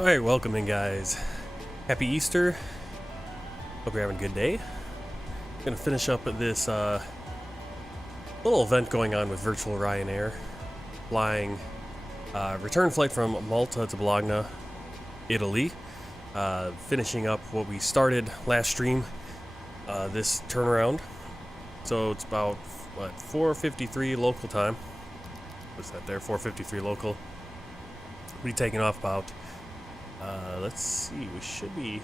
Alright, welcome in, guys. Happy Easter. Hope you're having a good day. Gonna finish up this little event going on with virtual Ryanair. Flying return flight from Malta to Bologna, Italy. Finishing up what we started last stream, this turnaround. So it's about, what, 4:53 local time. What's that there? 4:53 local. We'll be taking off about, let's see, we should be,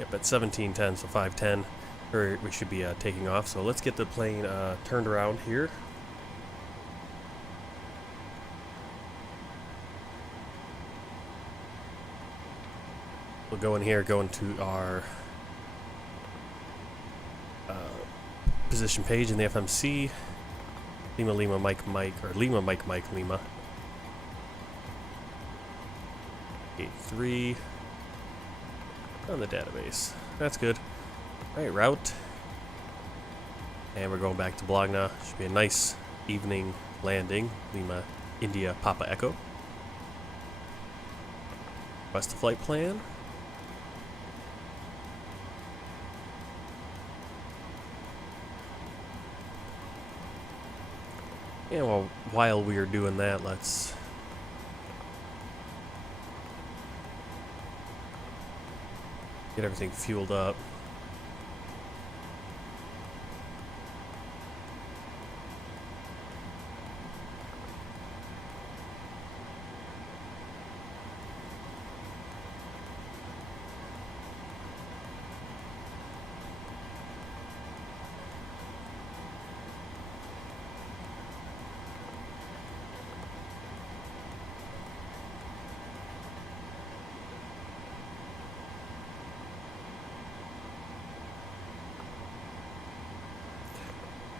yep, at 17:10, so 5:10, or we should be taking off. So let's get the plane turned around here. We'll go in here, go into our position page in the FMC. Lima Lima Mike Mike, or Lima Mike Mike Lima. 83 on the database. That's good. Alright, route. And we're going back to Bologna. Should be a nice evening landing. Lima India Papa Echo. Request a flight plan. And well, while we are doing that, let's get everything fueled up.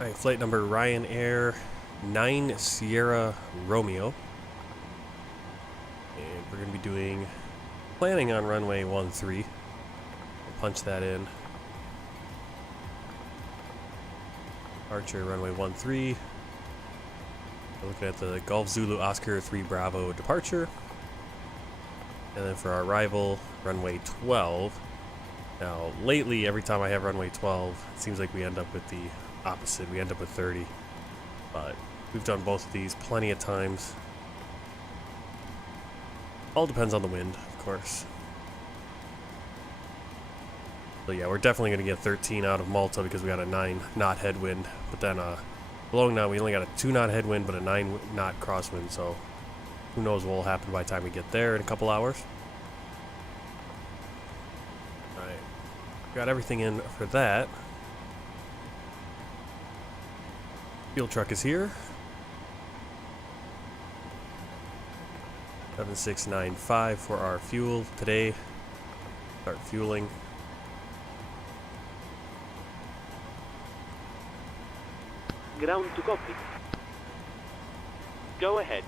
Alright, flight number Ryanair 9 Sierra Romeo. And we're going to be planning on runway 13. We'll punch that in. Departure runway 13. We're looking at the Golf Zulu Oscar 3 Bravo departure. And then for our arrival, runway 12. Now, lately, every time I have runway 12, it seems like we end up with the opposite. We end up with 30, but we've done both of these plenty of times. All depends on the wind, of course. So yeah, we're definitely going to get 13 out of Malta because we got a 9 knot headwind, but then Bologna, we only got a 2 knot headwind but a 9 knot crosswind, so who knows what will happen by the time we get there in a couple hours. Alright, got everything in for that. Fuel truck is here. 7695 for our fuel today. Start fueling. Ground to copy. Go ahead.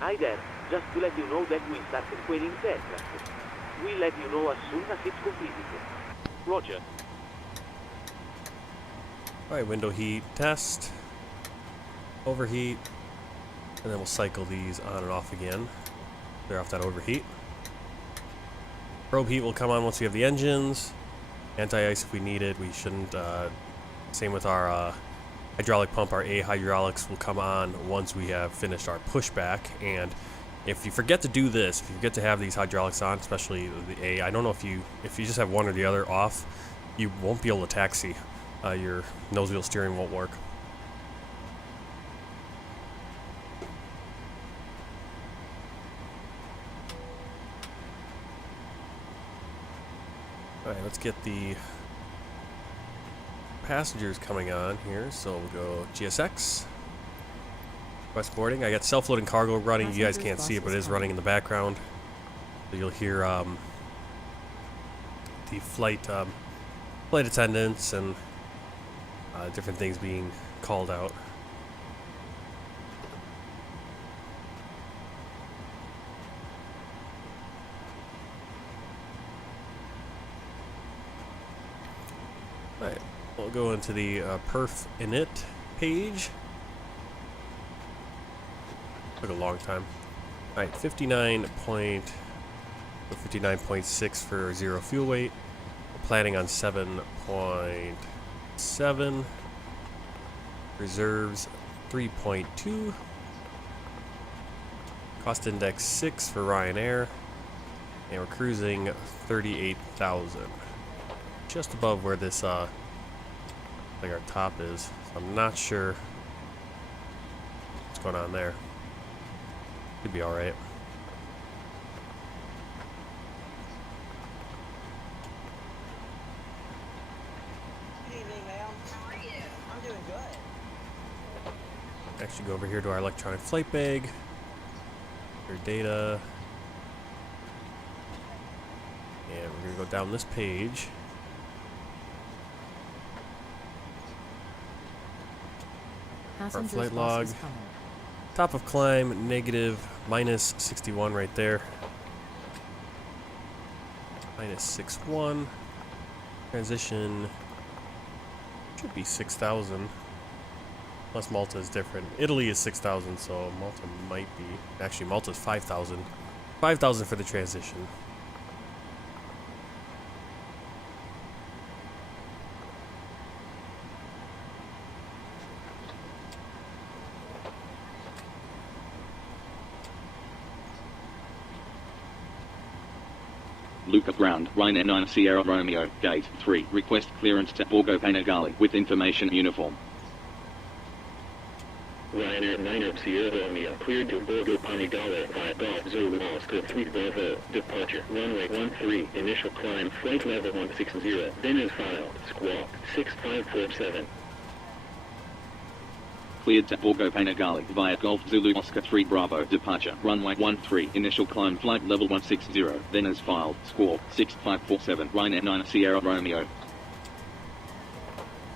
Hi there. Just to let you know that we started querying the aircraft. We'll let you know as soon as it's completed. Roger. Alright, window heat test, overheat, and then we'll cycle these on and off again. Clear off that overheat. Probe heat will come on once we have the engines. Anti-ice if we need it. We shouldn't. Same with our hydraulic pump. Our A hydraulics will come on once we have finished our pushback. And if you forget to do this, if you forget to have these hydraulics on, especially the A, I don't know if you just have one or the other off, you won't be able to taxi. Your nose wheel steering won't work. Alright, let's get the passengers coming on here. So we'll go GSX. West boarding. I got self-loading cargo running. You guys can't see it, but it is running in the background. So you'll hear the flight attendants and different things being called out. Alright, we'll go into the perf init page. Took a long time. All right, 59.6 for 0 fuel weight. We're planning on 7.7. Reserves 3.2. Cost index 6 for Ryanair. And we're cruising 38,000. Just above where this, like our top is. So I'm not sure what's going on there. Could be alright. Good evening, ma'am. How are you? I'm doing good. Actually go over here to our electronic flight bag. Your data. And we're going to go down this page. Our flight log. Top of climb, negative, minus 61 right there. Minus 61. Transition should be 6,000. Plus Malta is different. Italy is 6,000, so Malta might be. Actually, Malta is 5,000. 5,000 for the transition. Luqa ground, Ryanair 9 Sierra Romeo, gate 3, request clearance to Borgo Panigale with information uniform. Ryanair 9 Sierra Romeo, cleared to Borgo Panigale, 5 Golf Zulu Oscar 3 Bravo, departure, runway 13, initial climb, flight level 160, then as filed, squawk, 6547. Cleared to Borgo Panigale via Golf Zulu Oscar 3 Bravo, departure, runway 13, initial climb, flight level 160, then as filed, squawk, 6547, Ryanair 9 Sierra Romeo.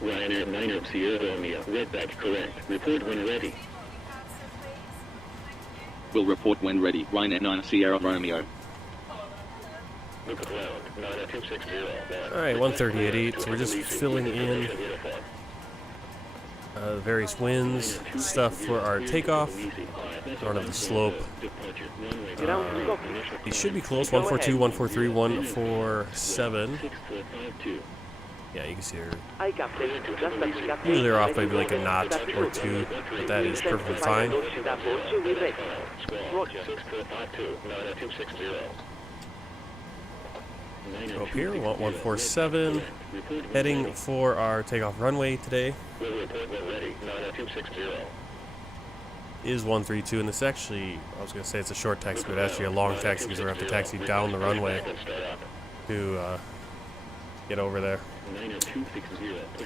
Ryanair 9 Sierra Romeo, read back correct, report when ready. Will report when ready, Ryanair 9 Sierra Romeo. Luqa ground, 92660. Alright, 138.8, so we're just filling in the various winds, stuff for our takeoff. Run of the slope. These should be close, 142, 143, 147. Yeah, you can see her. Usually they're off maybe like a knot or two, but that is perfectly fine. Go up here, we want 147. Heading for our takeoff runway today is 132, and this actually, I was going to say it's a short taxi, but actually a long taxi because we're going to have to taxi down the runway to get over there. Kind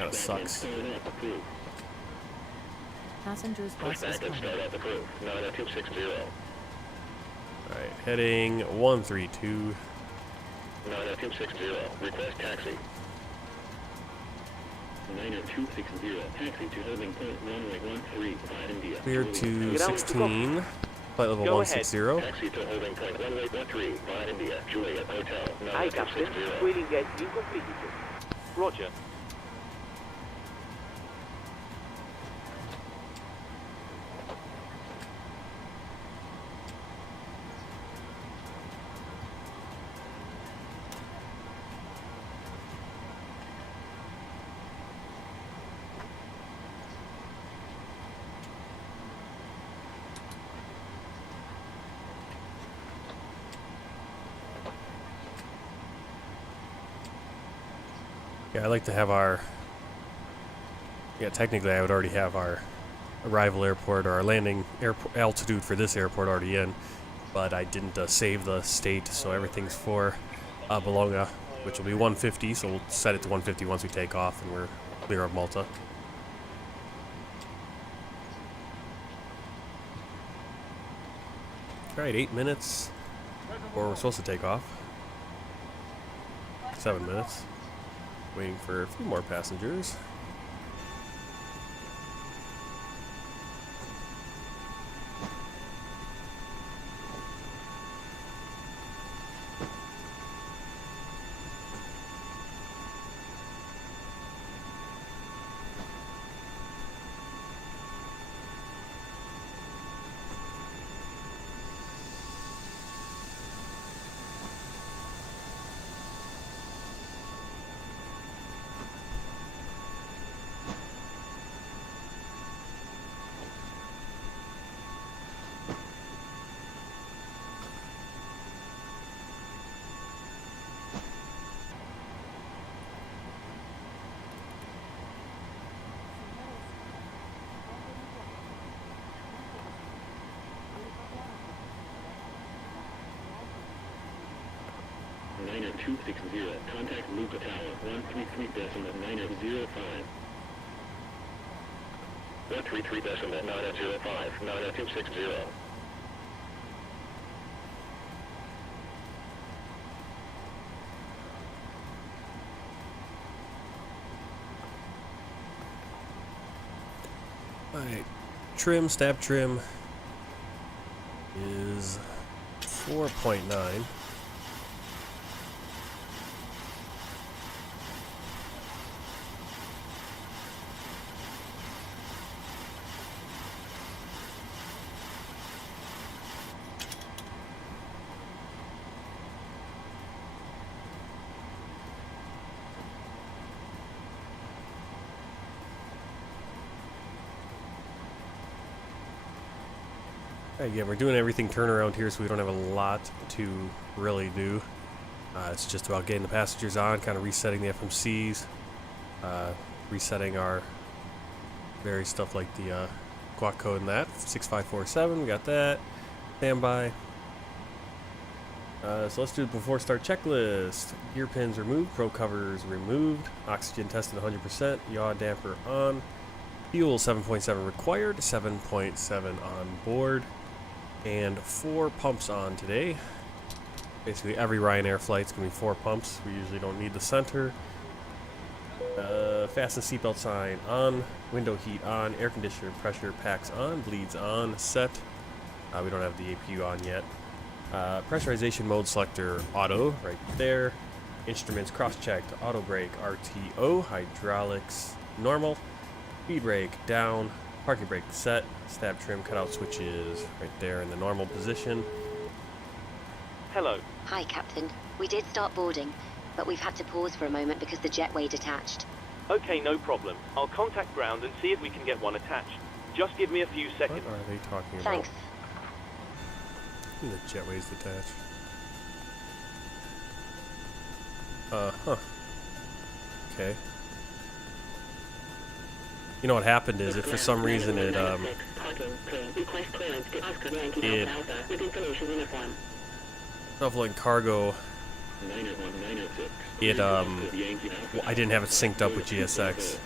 of sucks. Passengers bus is coming. Alright, heading 132. 90260, request taxi. 90260, taxi to holding point runway 13, India. Clear to 16, flight level 160. Taxi to holding point runway 13, India, Juliet Hotel, Hi, Captain. 90260. Waiting gate incompleted. Roger. Yeah, I like to have our... Yeah, technically I would already have our arrival airport or our landing altitude for this airport already in, but I didn't save the state, so everything's for Bologna, which will be 150, so we'll set it to 150 once we take off and we're clear of Malta. Alright, 8 minutes before we're supposed to take off. 7 minutes. Waiting for a few more passengers. 9260. Contact Luqa Tower 133.905. 133.905. 9260. Alright, trim, stab trim is 4.9. Again, we're doing everything turnaround here, so we don't have a lot to really do. It's just about getting the passengers on, kind of resetting the FMCs, resetting our various stuff like the quad code and that. 6547, we got that. Standby. So let's do the before start checklist. Gear pins removed, pro covers removed, oxygen tested 100%, yaw damper on, fuel 7.7 required, 7.7 on board. And 4 pumps on today. Basically every Ryanair flight's gonna be 4 pumps. We usually don't need the center. Fasten seatbelt sign on, window heat on, air conditioner pressure packs on, bleeds on, set. We don't have the APU on yet. Pressurization mode selector auto right there. Instruments cross-checked, auto brake RTO, hydraulics normal, speed brake down, parking brake set, stab trim cutout switches right there in the normal position. Hello. Hi, Captain. We did start boarding, but we've had to pause for a moment because the jetway detached. Okay, no problem. I'll contact ground and see if we can get one attached. Just give me a few seconds. What are they talking Thanks. about? The jetway's detached. Huh. Okay. You know what happened is, if for some reason it Shuffling cargo, I didn't have it synced up with GSX.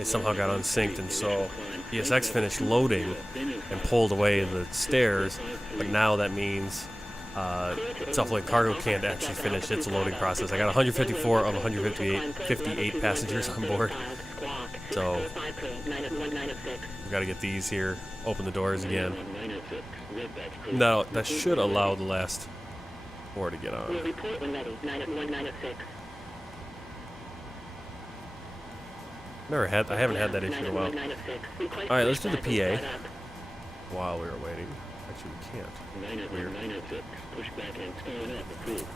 It somehow got unsynced, and so GSX finished loading and pulled away the stairs, but now that means Shuffling cargo can't actually finish its loading process. I got 154 of 158 passengers on board. So we got to get these here, open the doors again. Now that should allow the last 4 to get on. I haven't had that issue in a while. All right, let's do the PA while we were waiting. Actually, we can't. Weird.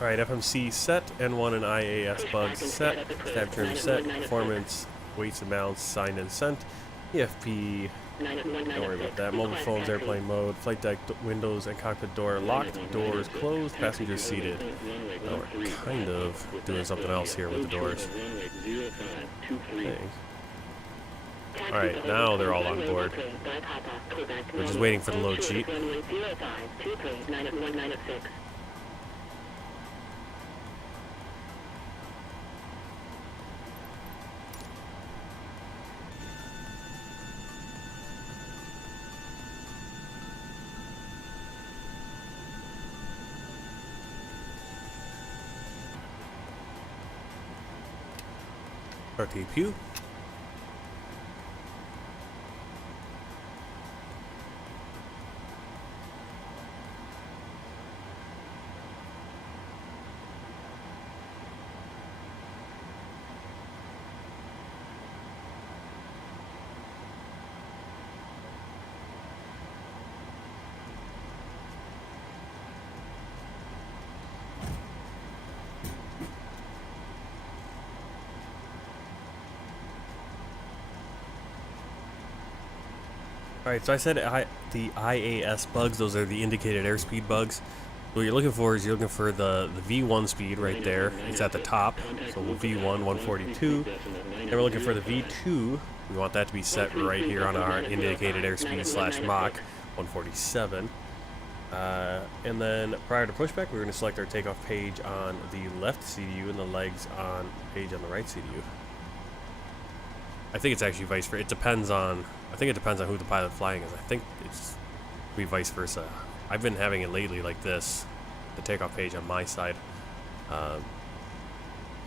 All right, FMC set, N1 and IAS bugs set, stab trim set, performance, weights and balance signed and sent, EFP, don't worry about that, mobile phones, airplane mode, flight deck windows and cockpit door locked, doors closed, passengers seated. Now we're kind of doing something else here with the doors. Alright, now they're all on board. We're just waiting for the load sheet. Start the APU. Alright, so I said the IAS bugs, those are the indicated airspeed bugs. What you're looking for is you're looking for the V1 speed right there. It's at the top, so V1, 142. And we're looking for the V2. We want that to be set right here on our indicated airspeed / Mach, 147. And then prior to pushback, we're going to select our takeoff page on the left CDU and the legs on page on the right CDU. I think it's actually vice versa. It depends on, I think it depends on who the pilot flying is. I think it's be vice versa. I've been having it lately like this, the takeoff page on my side. So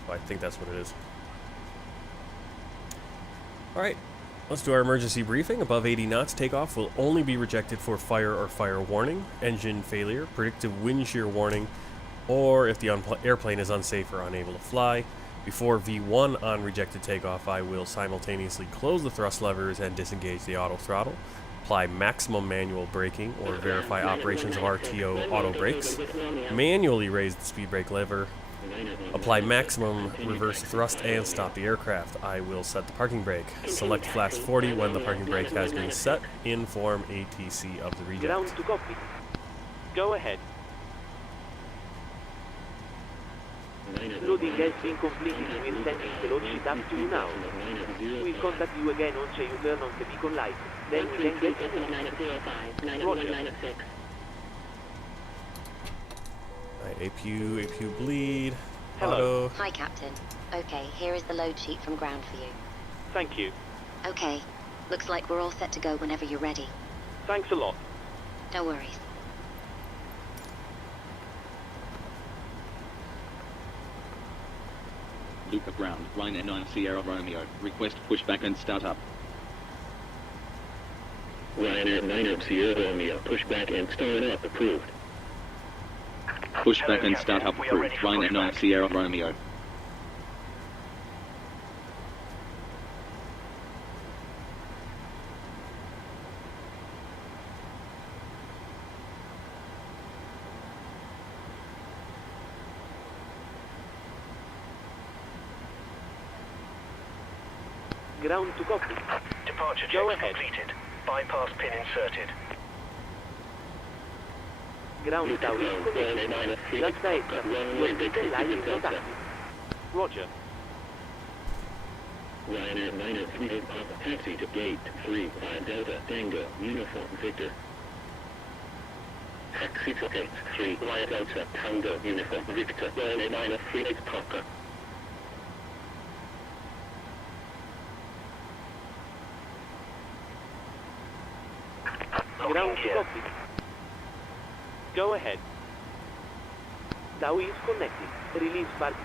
I think that's what it is. Alright, let's do our emergency briefing. Above 80 knots, takeoff will only be rejected for fire or fire warning, engine failure, predictive wind shear warning, or if the airplane is unsafe or unable to fly. Before V1 on rejected takeoff, I will simultaneously close the thrust levers and disengage the auto throttle, apply maximum manual braking or verify operations of RTO auto brakes, manually raise the speed brake lever, apply maximum reverse thrust and stop the aircraft. I will set the parking brake. Select flash 40 when the parking brake has been set. Inform ATC of the reject. Ground to copy. Go ahead. Loading has been completed. We'll send the load sheet up to you now. We'll contact you again once you turn on the beacon light. Then we can get you. Roger. Alright, APU bleed. Hello. Auto. Hi, Captain. Okay, here is the load sheet from ground for you. Thank you. Okay, looks like we're all set to go whenever you're ready. Thanks a lot. No worries. Luqa ground, Ryanair 9 Sierra Romeo. Request pushback and start up. Ryanair 9 Sierra Romeo, pushback and start up approved. Pushback and start up approved. Ryanair 9 Sierra Romeo. Ground to copy. Departure Go check ahead. completed. Bypass pin inserted. Ground tower is connected. Just aircraft. Your beacon light is not active. Roger. Ryanair 938 Papa, taxi to gate 35 Delta Tango, Uniform Victor. Taxi to gate 3 Delta Tango, Uniform Victor, Ryanair 938 Papa. Ground to copy. Go ahead. Tower is connected. Release part.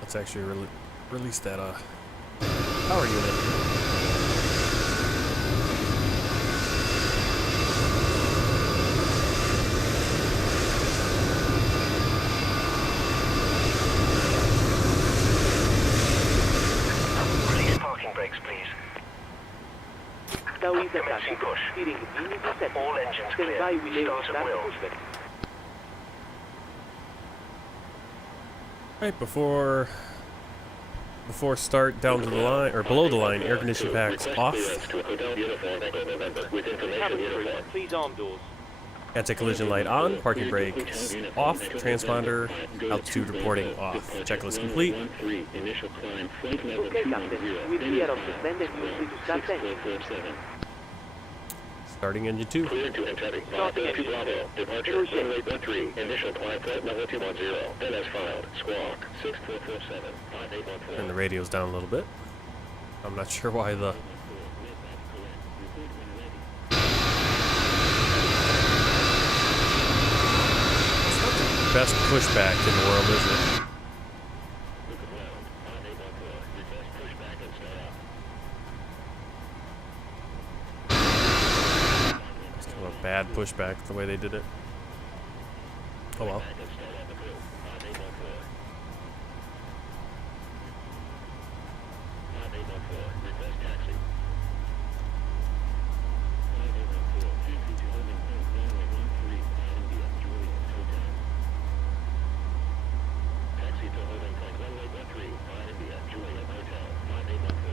Let's actually release that power unit. Release parking brakes, please. Tower is attached. Commencing push. Steering wheel is set. All engines Stand clear. by, we Start at start will. pushback. Right, before start, down to the line, or below the line, air conditioning packs off. Please arm doors. Anti-collision light on, parking brakes off, transponder, altitude reporting off. Checklist complete. Initial climb, flight level Okay, Captain. 210, We'll clear off the stand and you're free to start engine. 6447. Starting engine 2. Clear to enter. Starting Papa, engine. Bravo. Departure, Roger. runway 13. Initial climb, flight level 210. Then as filed. Squawk, 6447, 5814. Turn the radios down a little bit. I'm not sure why the... It's not the best pushback in the world, is it? It's kind of a bad pushback the way they did it. Oh well.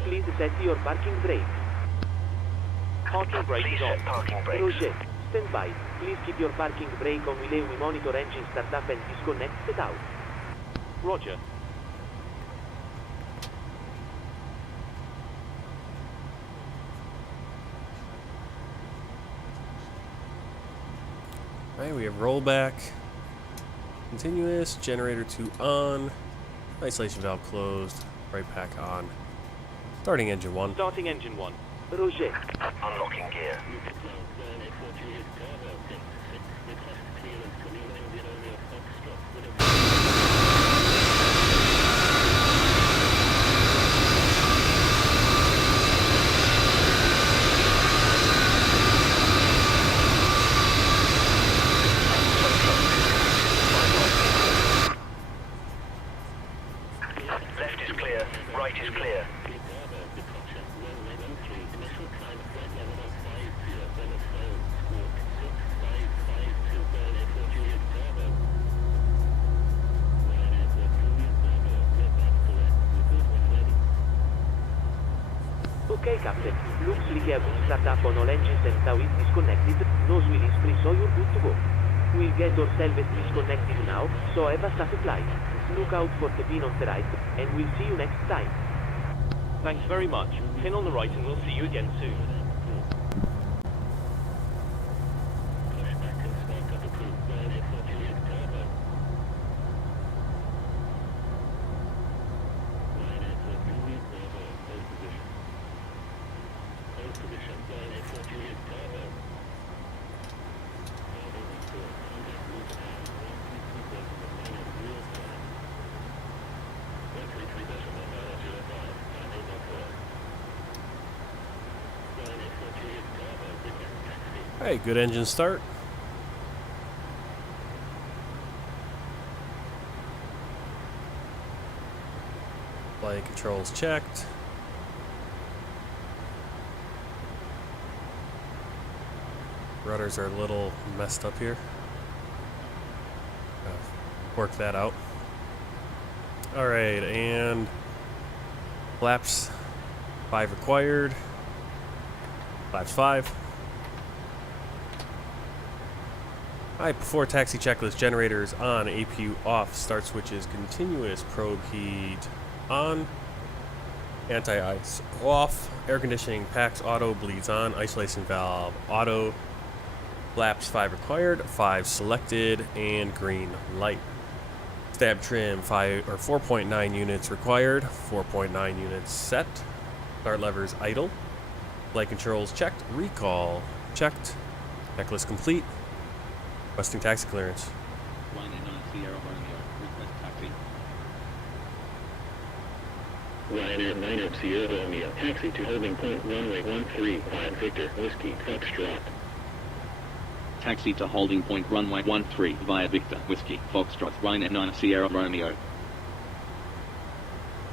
Please set your parking brake. Parking brake Please is set on. parking brakes. Roger. Stand by. Please keep your parking brake on while we monitor engine startup and disconnect the tower. Roger. Alright, we have rollback. Continuous, generator 2 on. Isolation valve closed. Right pack on. Starting engine 1. Starting engine 1. Roger. Unlocking gear. Left is clear. Right is clear. Okay, Captain. Looks like you have start up on all engines and now is disconnected. Nose wheel is free, so you're good to go. We'll get ourselves disconnected now, so have a static flight. Look out for the pin on the right, and we'll see you next time. Thanks very much. Pin on the right, and we'll see you again soon. Alright, good engine start. Flight controls checked. Rudders are a little messed up here. Work that out. Alright, and flaps 5 required. Flaps 5. Alright, before taxi checklist, generators on, APU off, start switches continuous, probe heat on, anti-ice off, air conditioning packs auto, bleeds on, isolation valve auto, flaps 5 required, 5 selected, and green light. Stab trim 4.9 units required, 4.9 units set. Start levers idle. Flight controls checked, recall checked, checklist complete. Requesting taxi clearance. Ryanair 9 Sierra Romeo, taxi to holding point runway 13, 5 Victor, Whiskey, Foxtrot. Taxi to holding point runway 13 via Victor, Whiskey, Foxtrot, Ryanair 9 Sierra Romeo.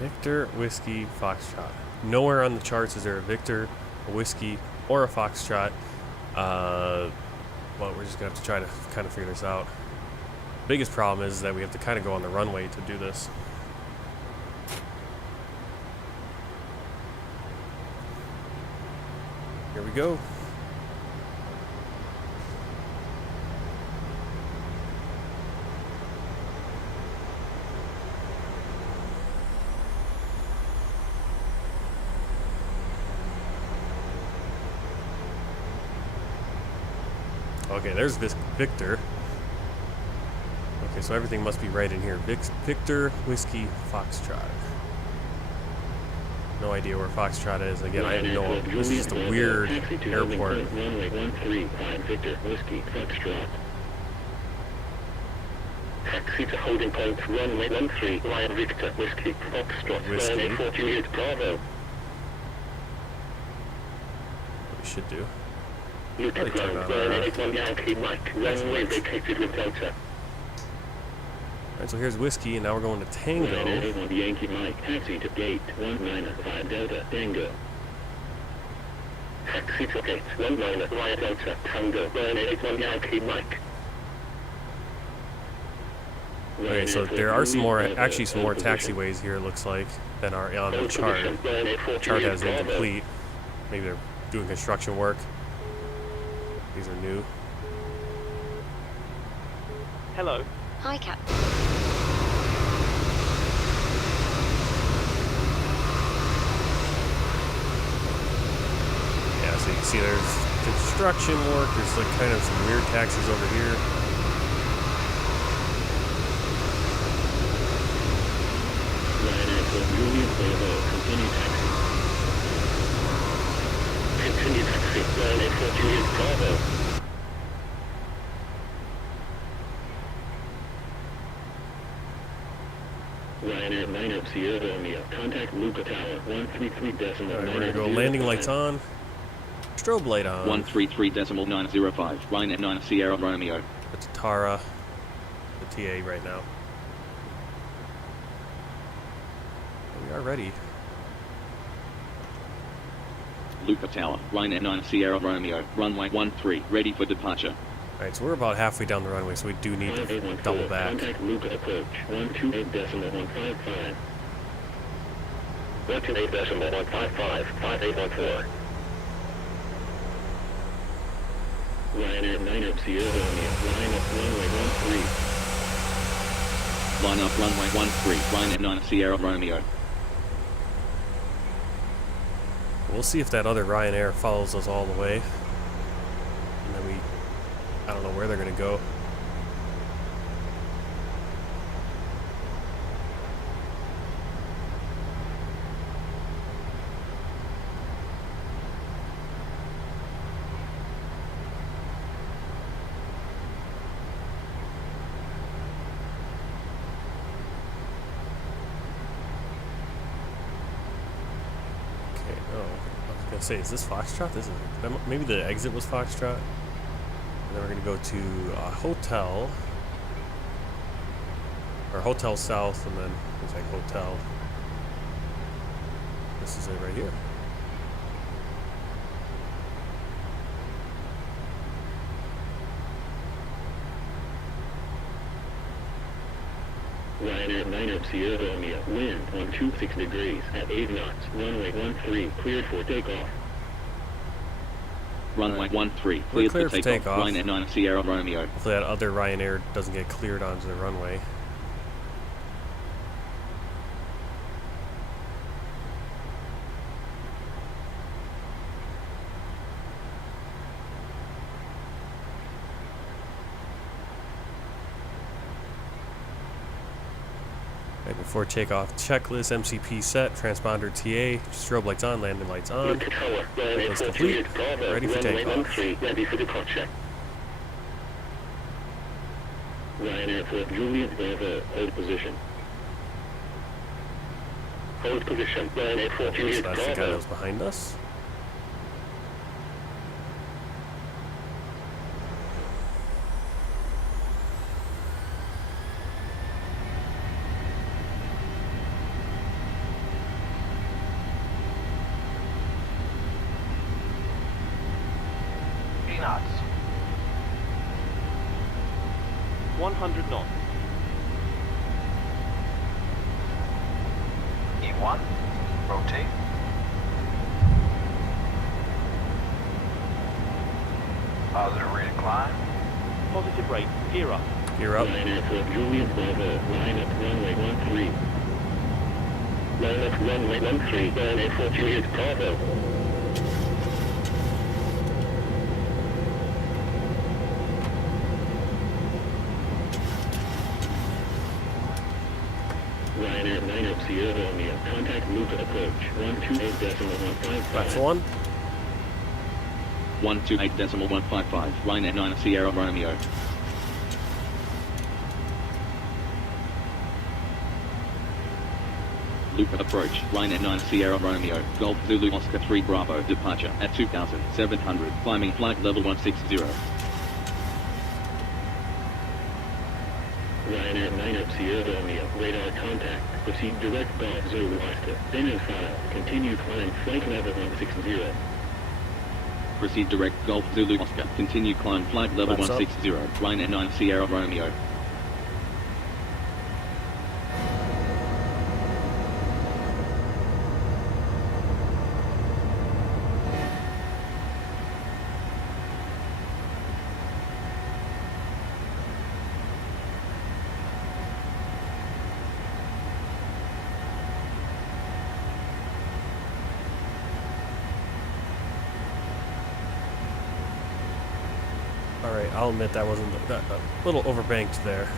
Victor, Whiskey, Foxtrot. Nowhere on the charts is there a Victor, a Whiskey, or a Foxtrot. Well, we're just going to have to try to kind of figure this out. Biggest problem is that we have to kind of go on the runway to do this. Here we go. Okay, there's Victor. Okay, so everything must be right in here. Victor, Whiskey, Foxtrot. No idea where Foxtrot is. Again, I have no. This is just a weird airport. Runway 13, 5 Victor, Whiskey, Foxtrot. Taxi to holding point runway 13, via Victor, Whiskey, Foxtrot, Whiskey. 48 Bravo. What we should do. Luqa ground, burn 81 Yankee Mike, runway vacated with Delta. Alright, so here's Whiskey, and now we're going to Tango. 81 Yankee Mike, taxi to gate 195 Delta, Tango. Taxi to gate 19 via Delta, Tango, burn 81 Yankee Mike. Okay, so there are some more, actually some more taxiways here, it looks like, than are on the chart. The chart has incomplete. Maybe they're doing construction work. These are new. Hello. Hi, Cap. Yeah, so you can see there's construction work. There's like kind of some weird taxis over here. Ryanair for Juliet Bravo, continue taxi. Continue taxi, Ryanair for Juliet Bravo. Ryanair 9 up Sierra Romeo, contact Luqa Tower, 133.9. Alright, we're gonna go landing lights on. Strobe light on. 133.905. Ryanair 9 Sierra Romeo. It's Tara, the TA right now. We are ready. Luqa Tower. Ryanair 9 Sierra Romeo. Runway 13. Ready for departure. Alright, so we're about halfway down the runway, so we do need to double back. Contact Luqa approach, 128.155. 128.155, 5814. Ryanair 9 up Sierra Romeo, line up runway 13. Line up runway 13. Ryanair 9 Sierra Romeo. We'll see if that other Ryanair follows us all the way. And then I don't know where they're going to go. Say, is this Foxtrot? This is maybe the exit was Foxtrot. And then we're gonna go to a hotel, or Hotel South, and then it's like hotel. This is it right here. Ryanair 9 up Sierra Romeo, wind 126 degrees at 8 knots, runway 13, cleared for takeoff. Runway 13, cleared for takeoff. Ryanair 9 Sierra Romeo. Hopefully that other Ryanair doesn't get cleared onto the runway. Before takeoff, checklist, MCP set, transponder TA, strobe lights on, landing lights on. Checklist complete, ready for takeoff. Ready for departure. Ryanair for Juliet Bravo, hold position. Hold position, Ryanair for Juliet So that's the guy that Bravo. was behind us. Knots. 100 knots. E1. Rotate. Positive rate of climb. Positive rate. Gear up. Gear up. Ryanair for Juliet Bravo, line up runway 13. Line up runway 13, Ryanair for Juliet Bravo. Ryanair 9 up Sierra Romeo, contact Luqa approach, 128.155. That's the one. 128.155. Ryanair 9 Sierra Romeo. Luqa approach. Ryanair 9 Sierra Romeo. Golf Zulu Oscar 3 Bravo. Departure at 2,700. Climbing flight level 160. Ryanair 9 up Sierra Romeo, radar contact, proceed direct Golf Zulu Oscar, then as filed, continue climb flight level 160. Proceed direct Golf Zulu Oscar. Continue climb flight level Flaps up. 160. Ryanair 9 Sierra Romeo. Alright, I'll admit that wasn't that a little overbanked there.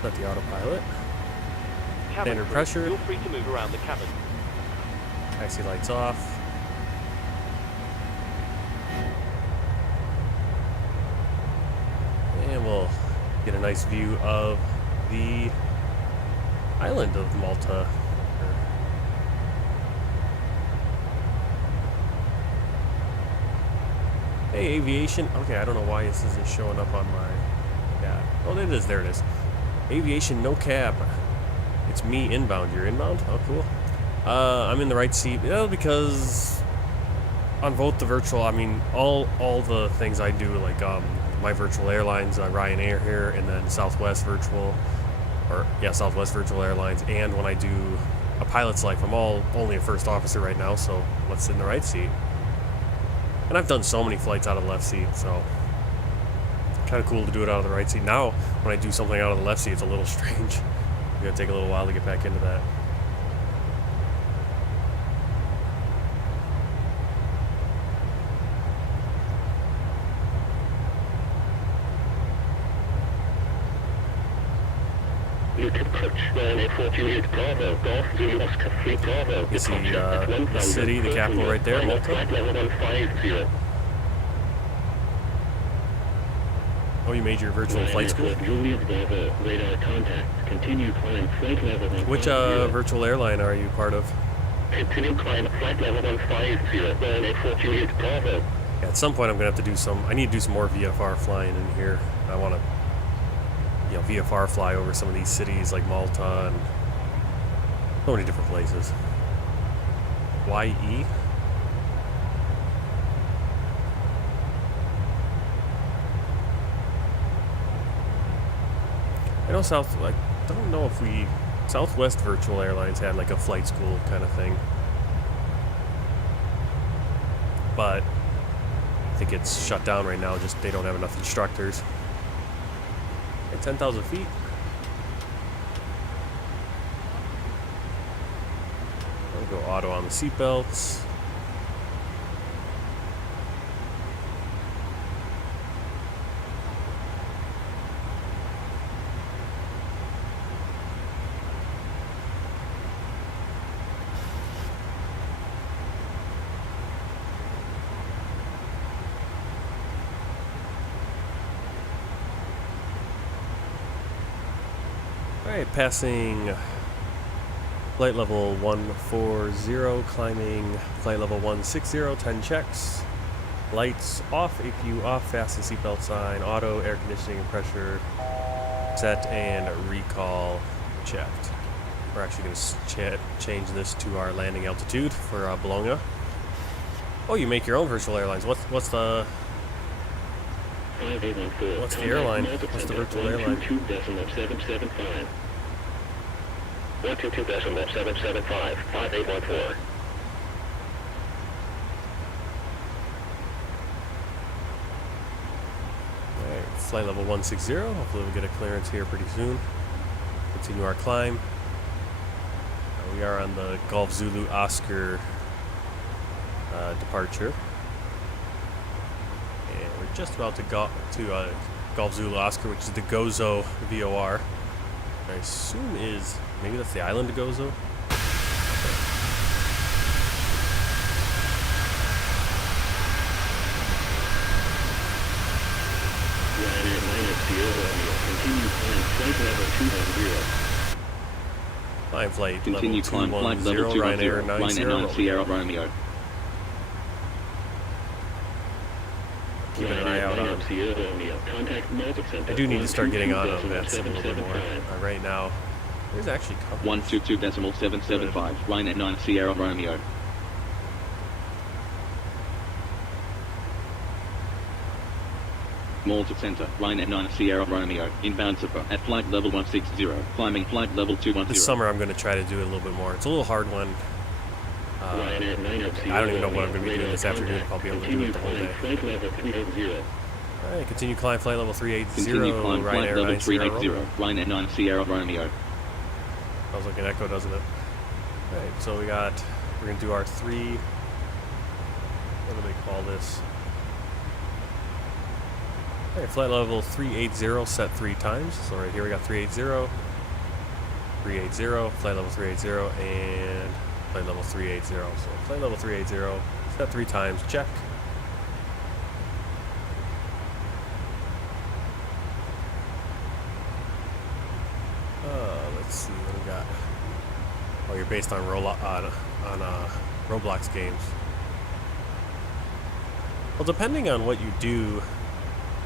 Set the autopilot. Cabin Standard crew, pressure. Feel free to move around the cabin. Taxi lights off. And we'll get a nice view of the island of Malta. Hey, aviation. Okay, I don't know why this isn't showing up on my... Yeah. Oh, it is. There it is. Aviation, no cab. It's me inbound. You're inbound? Oh, cool. I'm in the right seat. Yeah, because on both the virtual, I mean, all the things I do, like my virtual airlines, Ryanair here, and then Southwest Virtual Airlines, and when I do a pilot's life, I'm only a first officer right now, so let's sit in the right seat. And I've done so many flights out of the left seat, so kind of cool to do it out of the right seat. Now, when I do something out of the left seat, it's a little strange. It's gonna take a little while to get back into that. You see the city, the capital right there, Malta. Oh, you made your virtual flight school? Which virtual airline are you part of? Continue climb flight level 150, Juliet Bravo. Yeah, at some point I'm going to have to do I need to do some more VFR flying in here. I want to, VFR fly over some of these cities like Malta and so many different places. YE? I know I don't know if Southwest Virtual Airlines had like a flight school kind of thing. But I think it's shut down right now, just they don't have enough instructors. At 10,000 feet. I'll go auto on the seatbelts. Alright, passing flight level 140, climbing flight level 160, 10 checks. Lights off, APU off, fasten seatbelt sign, auto, air conditioning and pressure set, and recall checked. We're actually going to change this to our landing altitude for Bologna. Oh, you make your own virtual airlines. What's the airline? What's the virtual airline? 122.775. 122.775. 5814. Alright, flight level 160. Hopefully we'll get a clearance here pretty soon. Continue our climb. We are on the Golf Zulu Oscar departure. Just about to go to Golf Zulu Oscar, which is the Gozo VOR. I assume maybe that's the island of Gozo. Climb flight Continue level climb flight level 210, Ryanair 90 Ryanair 9 Sierra Romeo. Keeping an eye out on. I do need to start getting on that a little bit more. Right now, there's actually coverage. 122.775, Ryanair 9 Sierra Romeo. Malta Center, Ryanair 9 Sierra Romeo, inbound Super at flight level 160, climbing flight level 210. This summer I'm going to try to do it a little bit more. It's a little hard when I don't even know what I'm going to be doing this afternoon, if I'll be able to do it the whole day. Alright, continue climb flight level 380, Continue climb flight Ryanair level 9 Sierra 380, Romeo. Ryanair 9 Sierra Romeo. Sounds like an echo, doesn't it? Alright, so we're gonna do our three, what do they call this? Alright, flight level 380 set 3 times. So right here we got 380, 380, flight level 380, and flight level 380. So flight level 380, set 3 times, check. Let's see what we got. Oh, you're based on Roblox games. Well, depending on what you do,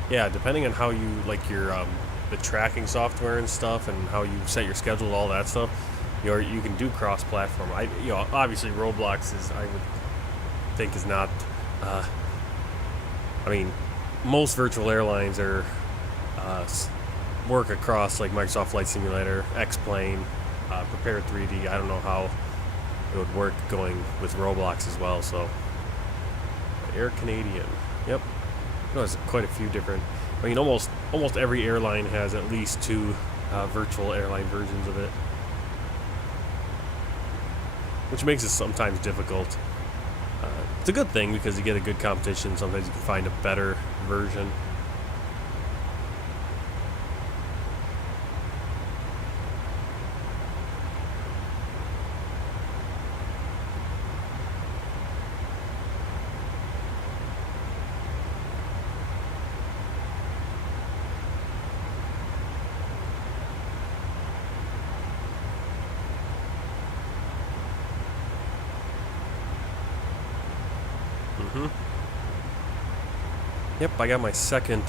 yeah, depending on how you like your the tracking software and stuff, and how you set your schedule, all that stuff, you can do cross-platform. Obviously Roblox is, I would think, is not. I mean, most virtual airlines are work across like Microsoft Flight Simulator, X-Plane, Prepare 3D. I don't know how it would work going with Roblox as well. So, Air Canadian. Yep. There's quite a few different. I mean, almost every airline has at least 2 virtual airline versions of it, which makes it sometimes difficult. It's a good thing because you get a good competition. Sometimes you can find a better version. Yep, I got my second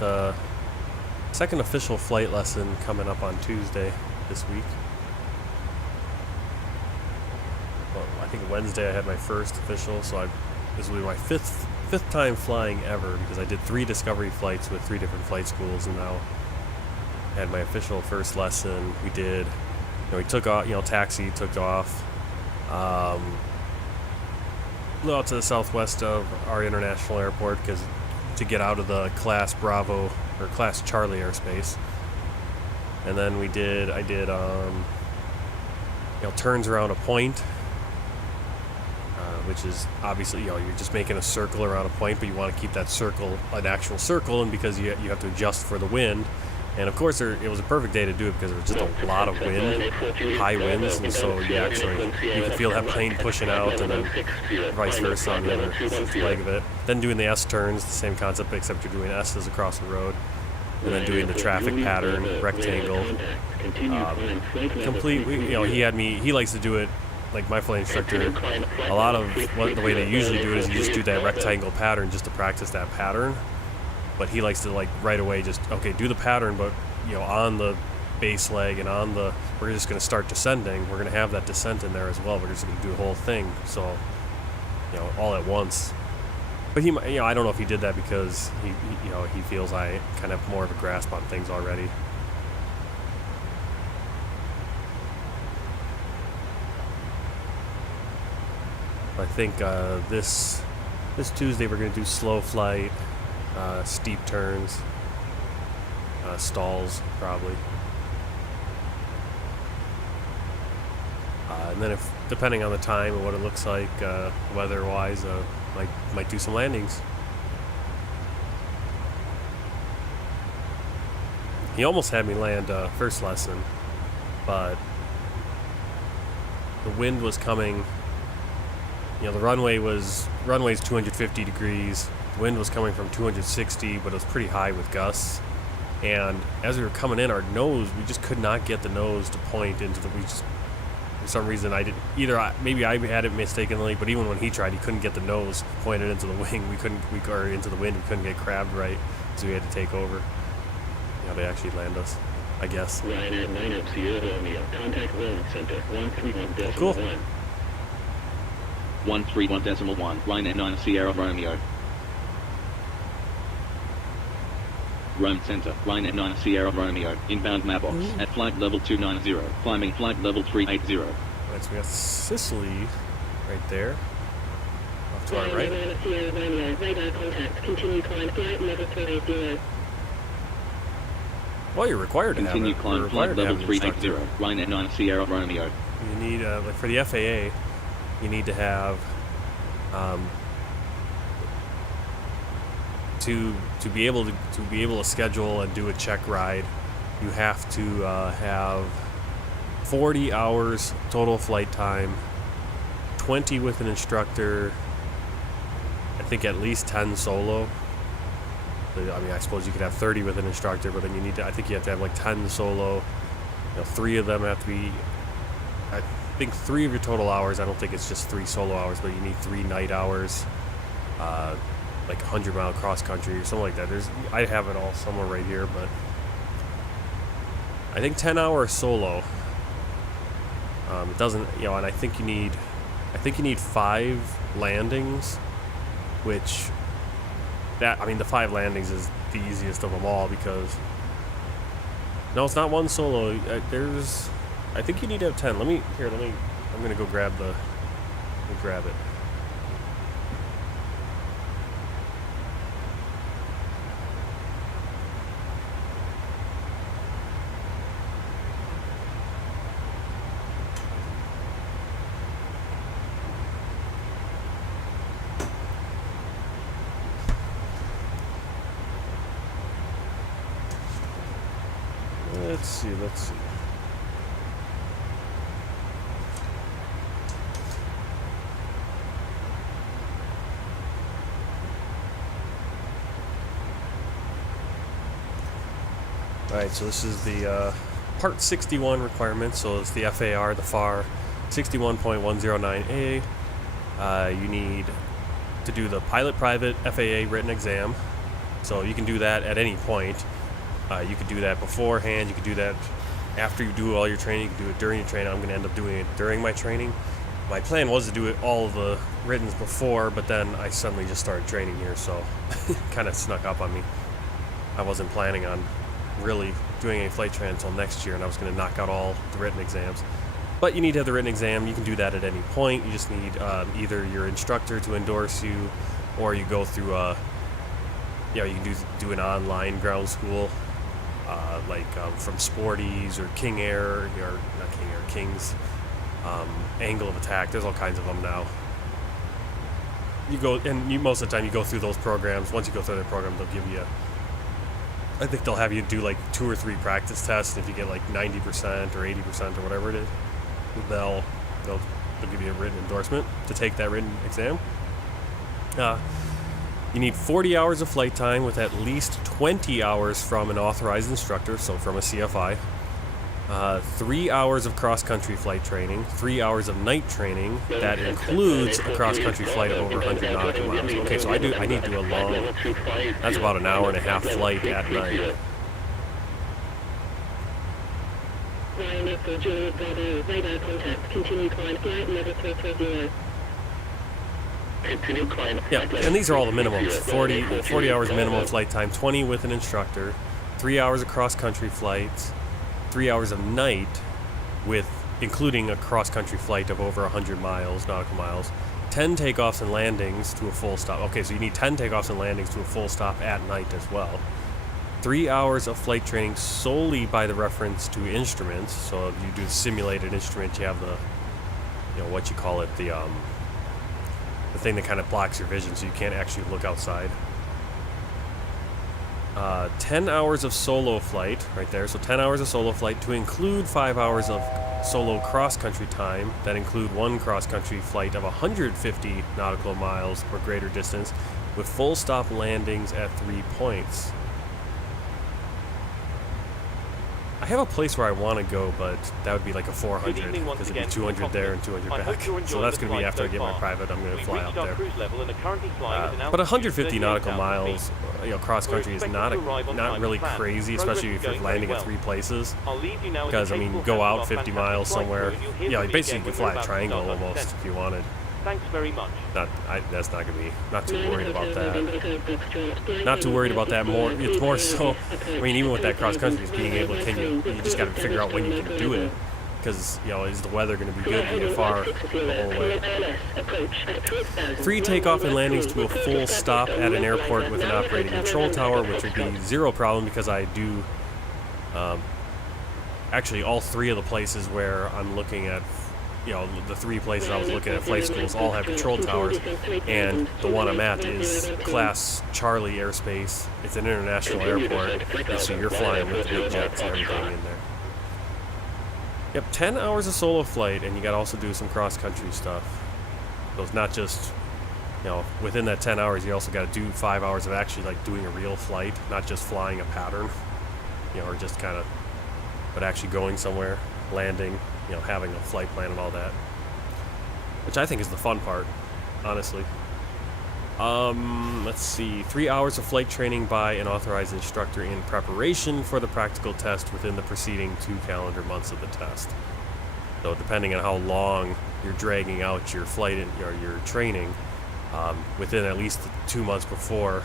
official flight lesson coming up on Tuesday this week. Well, I think Wednesday I had my first official, so this will be my fifth time flying ever, because I did 3 discovery flights with 3 different flight schools, and now I had my official first lesson. We did, we took off, taxi, took off, flew out to the southwest of our international airport to get out of the Class Bravo or Class Charlie airspace, and then I did turns around a point, which is obviously you're just making a circle around a point, but you want to keep that circle an actual circle, and because you have to adjust for the wind. And of course, it was a perfect day to do it because there was just a lot of wind, high winds, and so you could feel that plane pushing out, and then vice versa on the other leg of it. Then doing the S turns, the same concept, except you're doing S's across the road, and then doing the traffic pattern, rectangle, complete. He likes to do it. Like my flight instructor, a lot of the way they usually do it is you just do that rectangle pattern just to practice that pattern. But he likes to right away just, do the pattern, but on the base leg and we're just going to start descending. We're going to have that descent in there as well. We're just going to do the whole thing. So, all at once. But I don't know if he did that because he feels I kind of have more of a grasp on things already. I think this Tuesday we're going to do slow flight. Steep turns, stalls probably, and then if depending on the time and what it looks like weather-wise, might do some landings. He almost had me land first lesson, but the wind was coming. The runway's 250 degrees. Wind was coming from 260, but it was pretty high with gusts. And as we were coming in, our nose, we just could not get the nose to point into the. For some reason, maybe I had it mistakenly, but even when he tried, he couldn't get the nose pointed into the wing. Or into the wind. We couldn't get crabbed right, so we had to take over. They actually land us, I guess. Ryanair 9 Sierra Romeo, contact zone center 131.1. Cool. 131.1, Ryanair 9 Sierra Romeo. Rome Center, Ryanair 9 Sierra Romeo, inbound Mabox, at flight level 290, climbing flight level 380. Right, so we got Sicily right there, off to our right. Ryanair 9 Sierra Romeo, radar contact, continue climb flight level 380. Well, you're required to have it. Continue You're climb flight required to have level an 380, instructor. Ryanair 9 Sierra Romeo. You need, like for the FAA, you need to have, to be able to schedule and do a check ride, you have to have 40 hours total flight time, 20 with an instructor, I think at least 10 solo. I mean, I suppose you could have 30 with an instructor, but then you need to, I think you have to have like 10 solo. You know, 3 of them have to be, I think 3 of your total hours, I don't think it's just 3 solo hours, but you need 3 night hours, like 100-mile cross country or something like that. I have it all somewhere right here, but I think 10 hours solo. It doesn't, you know, and I think you need 5 landings, which I mean, the 5 landings is the easiest of them all because, no, it's not one solo. I think you need to have 10. I'm gonna go grab it. Let's see. Alright, so this is the Part 61 requirement, so it's the FAR, the FAR 61.109A. You need to do the Pilot Private FAA written exam, so you can do that at any point. You could do that beforehand, you could do that after you do all your training, you can do it during your training. I'm going to end up doing it during my training. My plan was to do it all of the writtens before, but then I suddenly just started training here, so it kind of snuck up on me. I wasn't planning on really doing any flight training until next year, and I was going to knock out all the written exams. But you need to have the written exam. You can do that at any point. You just need either your instructor to endorse you, or you go through you can do an online ground school. From Sporties or King Air, or not King Air, King's, Angle of Attack. There's all kinds of them now. Most of the time you go through those programs. Once you go through their program, they'll give you, I think they'll have you do like 2 or 3 practice tests. If you get like 90% or 80% or whatever it is, they'll give you a written endorsement to take that written exam. You need 40 hours of flight time with at least 20 hours from an authorized instructor, so from a CFI. 3 hours of cross-country flight training, 3 hours of night training. That includes a cross-country flight of over 100 nautical miles. Okay, so I need to do a long, that's about an hour and a half flight at night. Yeah, and these are all the minimums. 40 hours minimum flight time, 20 with an instructor, 3 hours of cross-country flights, 3 hours of night, with including a cross-country flight of over 100 nautical miles, 10 takeoffs and landings to a full stop. Okay, so you need 10 takeoffs and landings to a full stop at night as well. 3 hours of flight training solely by the reference to instruments. So if you do the simulated instrument, you have the, what you call it, the thing that kind of blocks your vision so you can't actually look outside. 10 hours of solo flight, right there. So 10 hours of solo flight to include 5 hours of solo cross-country time that include 1 cross-country flight of 150 nautical miles or greater distance with full stop landings at 3 points. I have a place where I want to go, but that would be like a 400 because it'd be 200 there and 200 back. So that's going to be after I get my private. I'm going to fly up there. But 150 nautical miles, cross country is not really crazy, especially if you're landing at 3 places. Because I mean, you go out 50 miles somewhere. Basically you could fly a triangle almost if you wanted. Thanks very much. That's not going to be, not too worried about that. Not too worried about that. It's more so, I mean, even with that cross country, is being able to, you just got to figure out when you can do it. Because, is the weather going to be good when you're far the whole way? 3 takeoff and landings to a full stop at an airport with an operating control tower, which would be 0 problem because I do Actually, all three of the places where I'm looking at, you know, the three places I was looking at flight schools all have control towers, and the one I'm at is Class Charlie airspace. It's an international airport, and so you're flying with the big jets and everything in there. Yep, 10 hours of solo flight, and you got to also do some cross-country stuff. So it's not just, you know, within that 10 hours, you also got to do 5 hours of actually like doing a real flight, not just flying a pattern, you know, or just kind of, but actually going somewhere, landing, you know, having a flight plan and all that, which I think is the fun part, honestly. Let's see, 3 hours of flight training by an authorized instructor in preparation for the practical test within the preceding 2 calendar months of the test. So depending on how long you're dragging out your flight and your training, within at least 2 months before,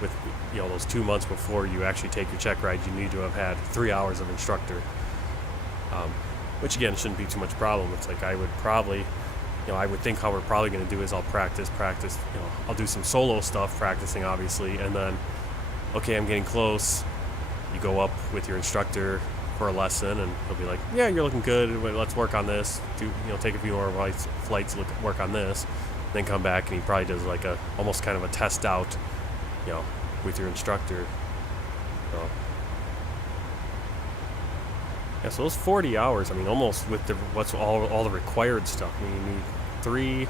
with, you know, those 2 months before you actually take your check ride, you need to have had 3 hours of instructor. Which again shouldn't be too much problem. It's like I would probably, you know, I would think how we're probably going to do is I'll practice, you know, I'll do some solo stuff, practicing obviously, and then, okay, I'm getting close, you go up with your instructor for a lesson, and he'll be like, yeah, you're looking good, let's work on this, do, you know, take a few more flights, work on this, then come back, and he probably does like a, almost kind of a test out, you know, with your instructor. So, yeah, so those 40 hours, I mean, almost with the, what's all the required stuff. I mean, you need 3,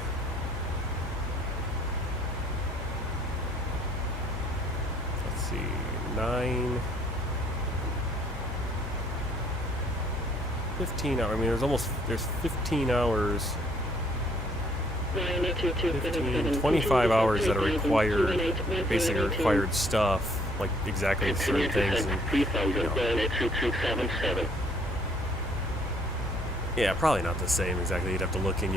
let's see, 9, 15 hours. I mean, there's 15 hours, 25 hours that are required, basically required stuff, like exactly certain things. And, you know, yeah, probably not the same exactly. You'd have to look in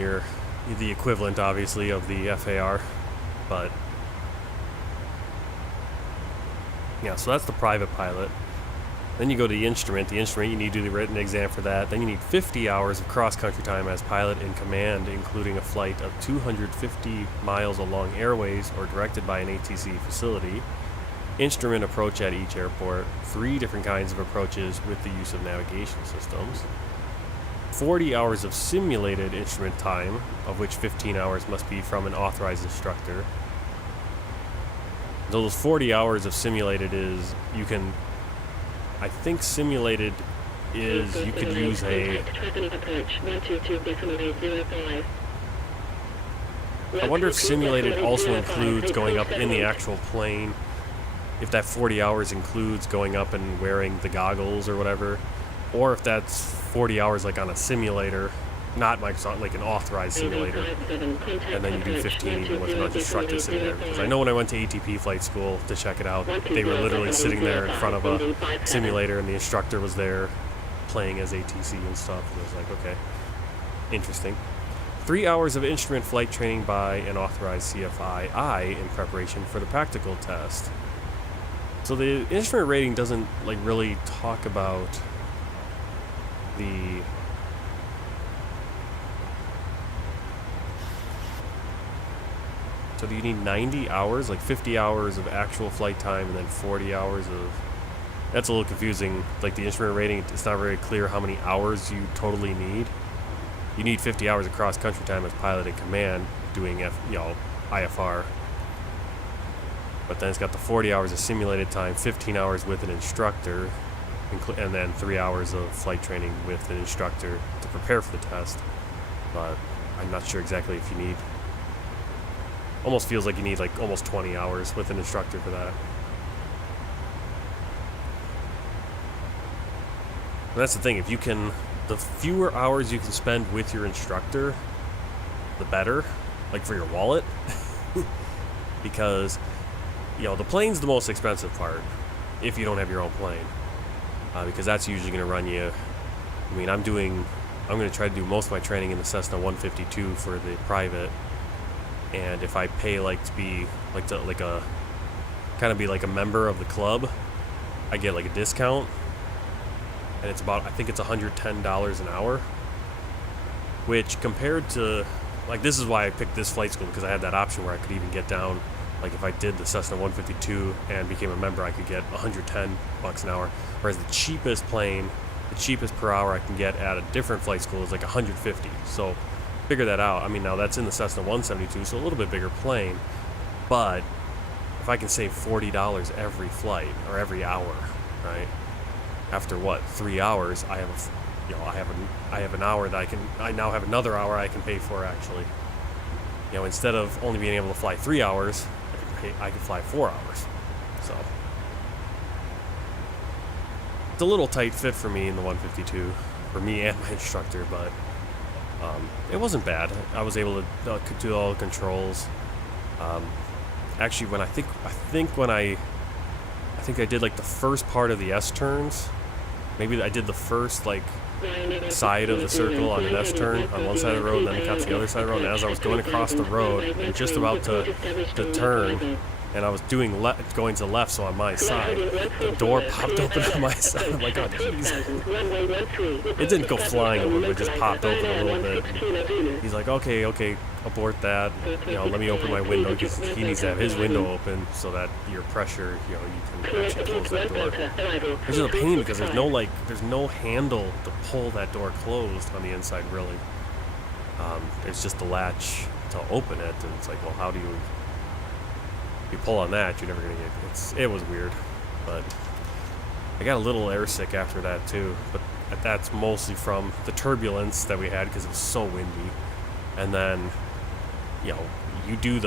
the equivalent, obviously, of the FAR, but yeah, so that's the private pilot. Then you go to the instrument. The instrument, you need to do the written exam for that. Then you need 50 hours of cross-country time as pilot in command, including a flight of 250 miles along airways or directed by an ATC facility. Instrument approach at each airport. 3 different kinds of approaches with the use of navigation systems. 40 hours of simulated instrument time, of which 15 hours must be from an authorized instructor. So those 40 hours of simulated is, you can, I think simulated is, you could use a, I wonder if simulated also includes going up in the actual plane, if that 40 hours includes going up and wearing the goggles or whatever, or if that's 40 hours like on a simulator, not Microsoft, like an authorized simulator, and then you do 15 even with an instructor sitting there. Because I know when I went to ATP flight school to check it out, they were literally sitting there in front of a simulator, and the instructor was there playing as ATC and stuff. And I was like, okay, interesting. 3 hours of instrument flight training by an authorized CFI in preparation for the practical test. So the instrument rating doesn't like really talk about the so do you need 90 hours, like 50 hours of actual flight time and then 40 hours of, that's a little confusing. Like the instrument rating, it's not very clear how many hours you totally need. You need 50 hours of cross-country time as pilot in command doing IFR. But then it's got the 40 hours of simulated time, 15 hours with an instructor, and then 3 hours of flight training with an instructor to prepare for the test. But I'm not sure exactly if you need, almost feels like you need like almost 20 hours with an instructor for that. And that's the thing, if you can, the fewer hours you can spend with your instructor, the better, like for your wallet. Because, the plane's the most expensive part if you don't have your own plane. Because that's usually going to run you, I mean, I'm going to try to do most of my training in the Cessna 152 for the private. And if I pay to be a member of the club, I get like a discount. And it's about, I think it's $110 an hour. Which compared to, this is why I picked this flight school, because I had that option where I could even get down Like if I did the Cessna 152 and became a member, I could get $110 an hour. Whereas the cheapest plane, the cheapest per hour I can get at a different flight school is like 150. So figure that out. I mean, now that's in the Cessna 172, so a little bit bigger plane. But if I can save $40 every flight or every hour, right? After what, 3 hours, I have I have an hour that I now have another hour I can pay for actually. You know, instead of only being able to fly 3 hours, I can fly 4 hours. So it's a little tight fit for me in the 152, for me and my instructor, but it wasn't bad. I was able to do all the controls. Actually, when I think I did like the first part of the S turns. Maybe I did the first like side of the circle on an S turn on one side of the road, and then cut to the other side of the road. And as I was going across the road and just about to turn, and I was going to the left, so on my side, the door popped open on my side. I'm like, oh jeez. It didn't go flying open, but it just popped open a little bit. He's like, okay, abort that. You know, let me open my window, because he needs to have his window open so that your pressure, you know, you can actually close that door. Which is a pain because there's no handle to pull that door closed on the inside, really. It's just the latch to open it, and it's like, well, how do you? If you pull on that, you're never gonna get. It was weird, but I got a little airsick after that too. But that's mostly from the turbulence that we had because it was so windy, and then, you know, you do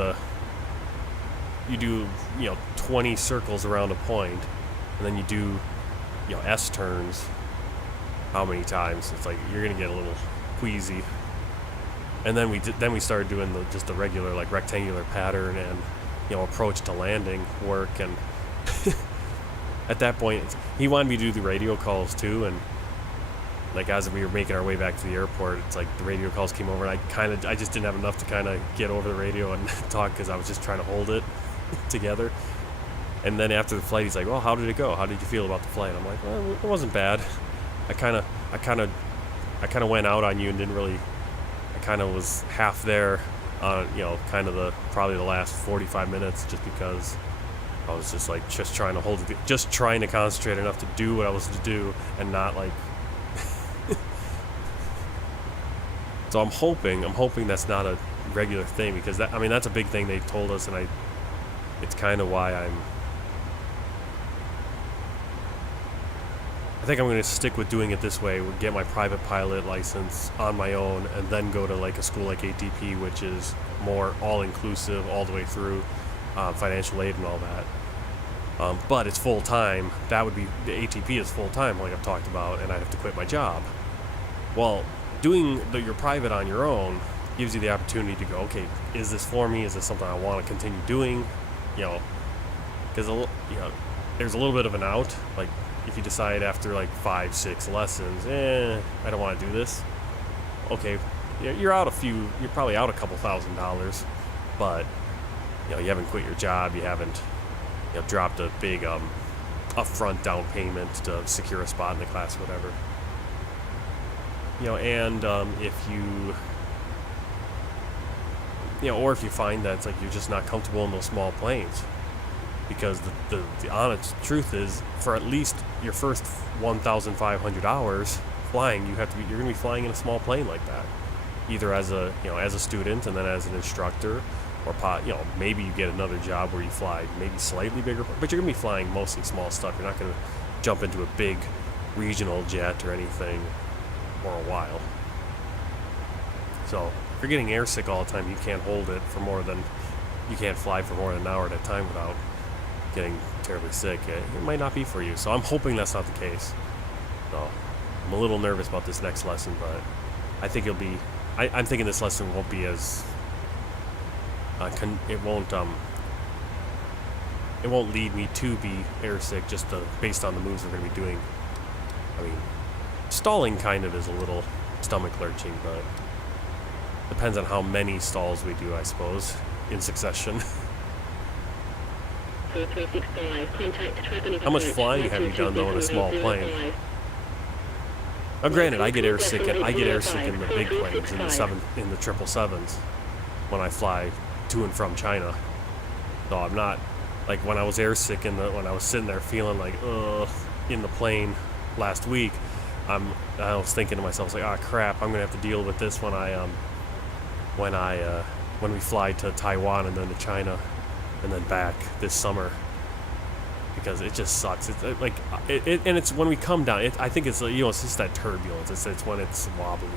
20 circles around a point, and then you do, you know, S turns. How many times? It's like you're gonna get a little queasy. And then we started doing just the regular like rectangular pattern and, you know, approach to landing work, and at that point he wanted me to do the radio calls too, and like as we were making our way back to the airport, it's like the radio calls came over, and I just didn't have enough to kind of get over the radio and talk because I was just trying to hold it together. And then after the flight, he's like, well, how did it go? How did you feel about the flight? I'm like, well, it wasn't bad. I kind of went out on you and didn't really. I kind of was half there on, you know, kind of probably the last 45 minutes, just because I was just trying to hold it, just trying to concentrate enough to do what I was to do, and not like. So I'm hoping that's not a regular thing, because that's a big thing they told us, and it's kind of why I think I'm going to stick with doing it this way, get my private pilot license on my own, and then go to like a school like ATP, which is more all-inclusive all the way through, financial aid and all that. But it's full-time. That would be, the ATP is full-time, like I've talked about, and I'd have to quit my job. Well, doing your private on your own gives you the opportunity to go, okay, is this for me? Is this something I want to continue doing? You know, because, you know, there's a little bit of an out, like, if you decide after like 5-6 lessons, I don't want to do this. Okay, you're probably out a couple $1,000s, but, you know, you haven't quit your job, you haven't, you know, dropped a big upfront down payment to secure a spot in the class, whatever. You know, and if you know, or if you find that it's like you're just not comfortable in those small planes. Because the honest truth is, for at least your first 1,500 hours flying, you're going to be flying in a small plane like that, either as a student and then as an instructor, or you know, maybe you get another job where you fly maybe slightly bigger, but you're going to be flying mostly small stuff. You're not going to jump into a big regional jet or anything for a while. So if you're getting airsick all the time, you can't fly for more than an hour at a time without getting terribly sick. It might not be for you, so I'm hoping that's not the case. So I'm a little nervous about this next lesson, but I think it'll be. I'm thinking this lesson won't be as. It won't lead me to be airsick just based on the moves we're going to be doing. I mean, stalling kind of is a little stomach lurching, but depends on how many stalls we do, I suppose, in succession. How much flying have you done though in a small plane? Now, granted, I get airsick in the big planes, in the 777s, when I fly to and from China. So I'm not, like when I was airsick when I was sitting there feeling like, ugh, in the plane last week, I was thinking to myself, like, ah, crap, I'm gonna have to deal with this when we fly to Taiwan and then to China and then back this summer, because it just sucks. It's and it's when we come down. I think it's, you know, it's just that turbulence. It's when it's wobbly.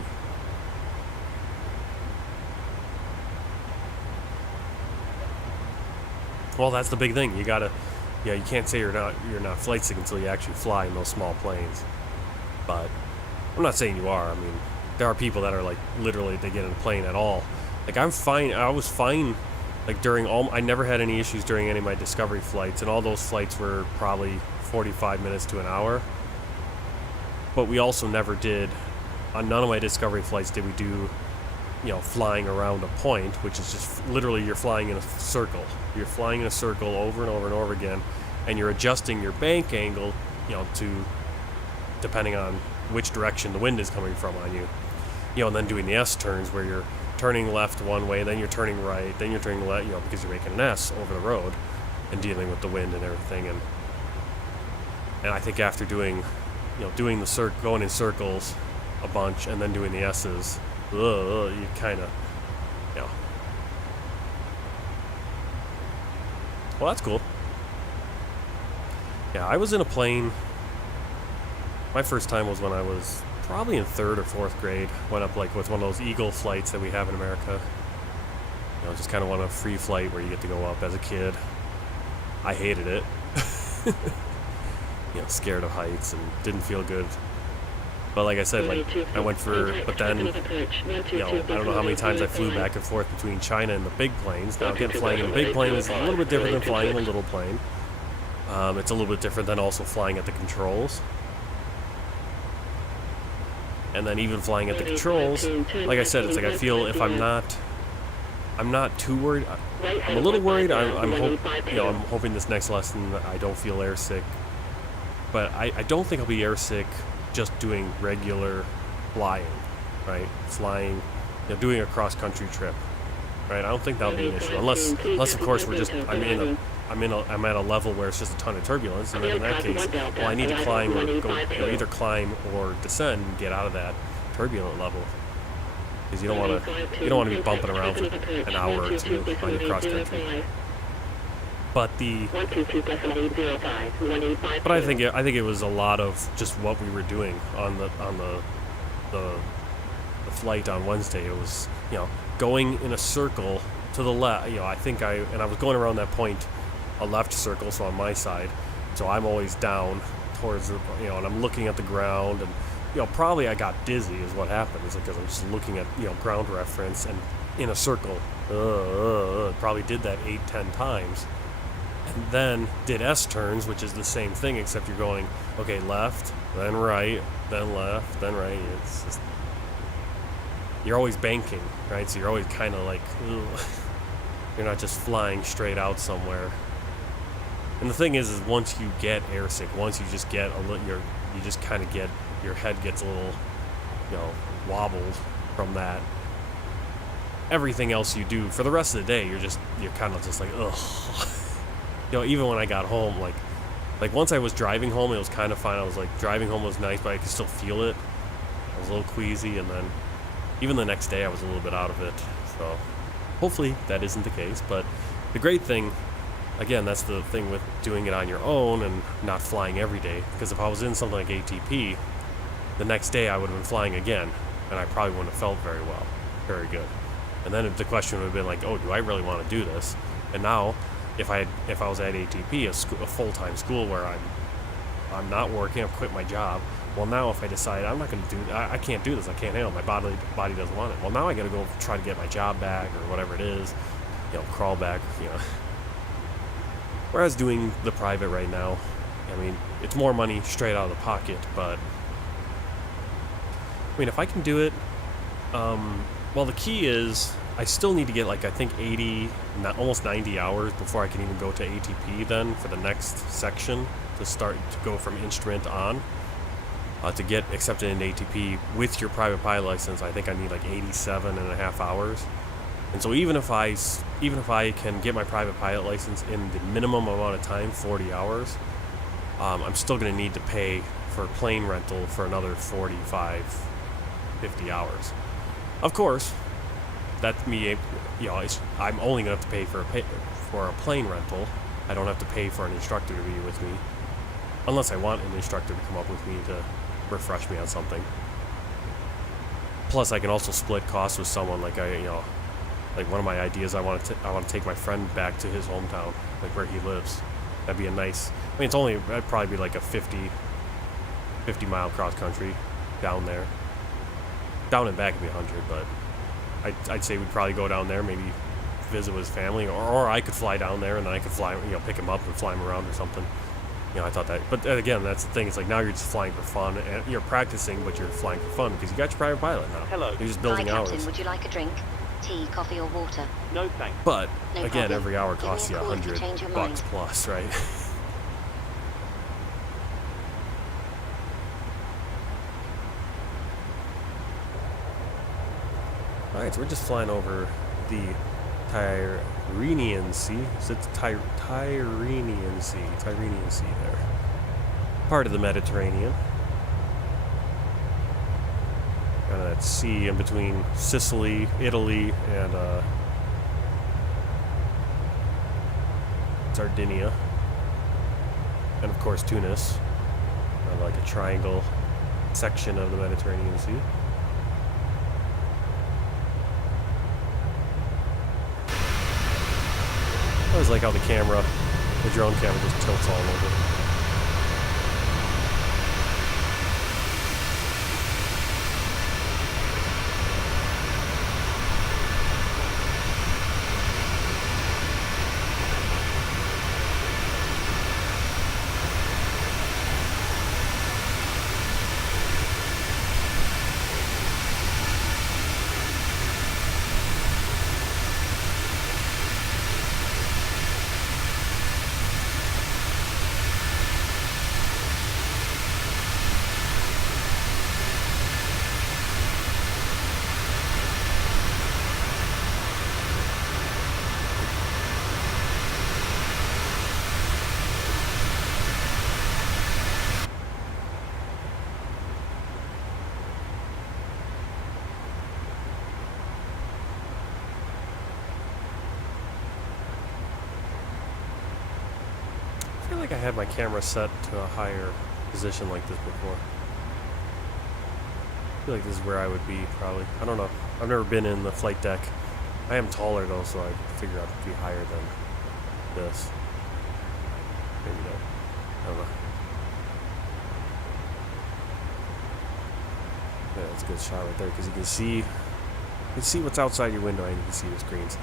Well, that's the big thing. You can't say you're not flight sick until you actually fly in those small planes. But I'm not saying you are. I mean, there are people that are like literally they get in a plane at all. Like I'm fine. I was fine. Like I never had any issues during any of my Discovery flights, and all those flights were probably 45 minutes to an hour. But we also never did, on none of my Discovery flights did we do, you know, flying around a point, which is just literally you're flying in a circle. You're flying in a circle over and over and over again, and you're adjusting your bank angle, you know, depending on which direction the wind is coming from on you. You know, and then doing the S turns where you're turning left one way, then you're turning right, then you're turning left, you know, because you're making an S over the road and dealing with the wind and everything. And I think after doing going in circles a bunch and then doing the S's, you kind of, you know. Well, that's cool. Yeah, I was in a plane. My first time was when I was probably in 3rd or 4th grade. Went up like with one of those Eagle flights that we have in America. You know, just kind of want a free flight where you get to go up as a kid. I hated it. You know, scared of heights and didn't feel good. But like I said, but then, you know, I don't know how many times I flew back and forth between China and the big planes. Now, again, flying in a big plane is a little bit different than flying in a little plane. It's a little bit different than also flying at the controls. And then even flying at the controls, like I said, it's like I feel if I'm not too worried. I'm a little worried. I'm hoping this next lesson I don't feel airsick. But I don't think I'll be airsick just doing regular flying, right? Flying, you know, doing a cross-country trip, right? I don't think that'll be an issue, unless of course I'm at a level where it's just a ton of turbulence, and then in that case, well, I need to climb or go, you know, either climb or descend and get out of that turbulent level, because you don't want to be bumping around for an hour or two on your cross-country. But I think it was a lot of just what we were doing on the flight on Wednesday. It was, you know, going in a circle to the left. You know, I was going around that point, a left circle, so on my side. So I'm always down towards the, you know, and I'm looking at the ground, and you know, probably I got dizzy is what happened. It's because I'm just looking at, you know, ground reference and in a circle. Probably did that 8-10 times. And then did S turns, which is the same thing, except you're going, okay, left, then right, then left, then right. It's just, you're always banking, right? So you're always kind of like, ugh. You're not just flying straight out somewhere. And the thing is once you get airsick, once you just get you just kind of get, your head gets a little, you know, wobbled from that. Everything else you do for the rest of the day, you're kind of just like, ugh. You know, even when I got home, like once I was driving home, it was kind of fine. I was like, driving home was nice, but I could still feel it. I was a little queasy, and then even the next day I was a little bit out of it. So hopefully that isn't the case. But the great thing, again, that's the thing with doing it on your own and not flying every day. Because if I was in something like ATP, the next day I would have been flying again, and I probably wouldn't have felt very well, very good. And then the question would have been like, oh, do I really want to do this? And now, if I was at ATP, a full-time school where I'm not working, I've quit my job. Well, now if I decide I'm not going to do, I can't do this, I can't handle it, my body doesn't want it. Well, now I got to go try to get my job back or whatever it is, you know, crawl back, you know. Whereas doing the private right now, I mean, it's more money straight out of the pocket, but I mean, if I can do it, well, the key is I still need to get, like, I think 80, almost 90 hours before I can even go to ATP then for the next section to go from instrument on. To get accepted in ATP with your private pilot license, I think I need like 87.5 hours. And so even if I can get my private pilot license in the minimum amount of time, 40 hours, I'm still going to need to pay for plane rental for another 45, 50 hours. Of course, that's me, you know, I'm only going to have to pay for a plane rental. I don't have to pay for an instructor to be with me, unless I want an instructor to come up with me to refresh me on something. Plus, I can also split costs with someone. Like like one of my ideas, I want to take my friend back to his hometown, like where he lives. That'd be a nice. I mean, that'd probably be like a 50 mile cross country down there. Down and back would be 100, but I'd say we'd probably go down there, maybe visit with his family, or I could fly down there and then I could fly, pick him up and fly him around or something. I thought that, but again, that's the thing. It's like now you're just flying for fun, and you're practicing, but you're flying for fun because you got your private pilot now. Hello. You're just building Hi, hours. Captain. Would you like a drink? Tea, coffee, or water? No thanks. But No again, problem. every hour Give me costs a you call if you change your mind. $100 plus, right? All right, so we're just flying over the Tyrrhenian Sea. Is it the Tyrrhenian Sea? Tyrrhenian Sea there. Part of the Mediterranean. Kind of that sea in between Sicily, Italy, and Sardinia. And of course Tunis. Kind of like a triangle section of the Mediterranean Sea. I always like how the drone camera just tilts all over. I feel like I had my camera set to a higher position like this before. I feel like this is where I would be, probably. I don't know. I've never been in the flight deck. I am taller, though, so I figure I'd be higher than this. Maybe not. I don't know. Yeah, that's a good shot right there, because you can see what's outside your window, and you can see the screens.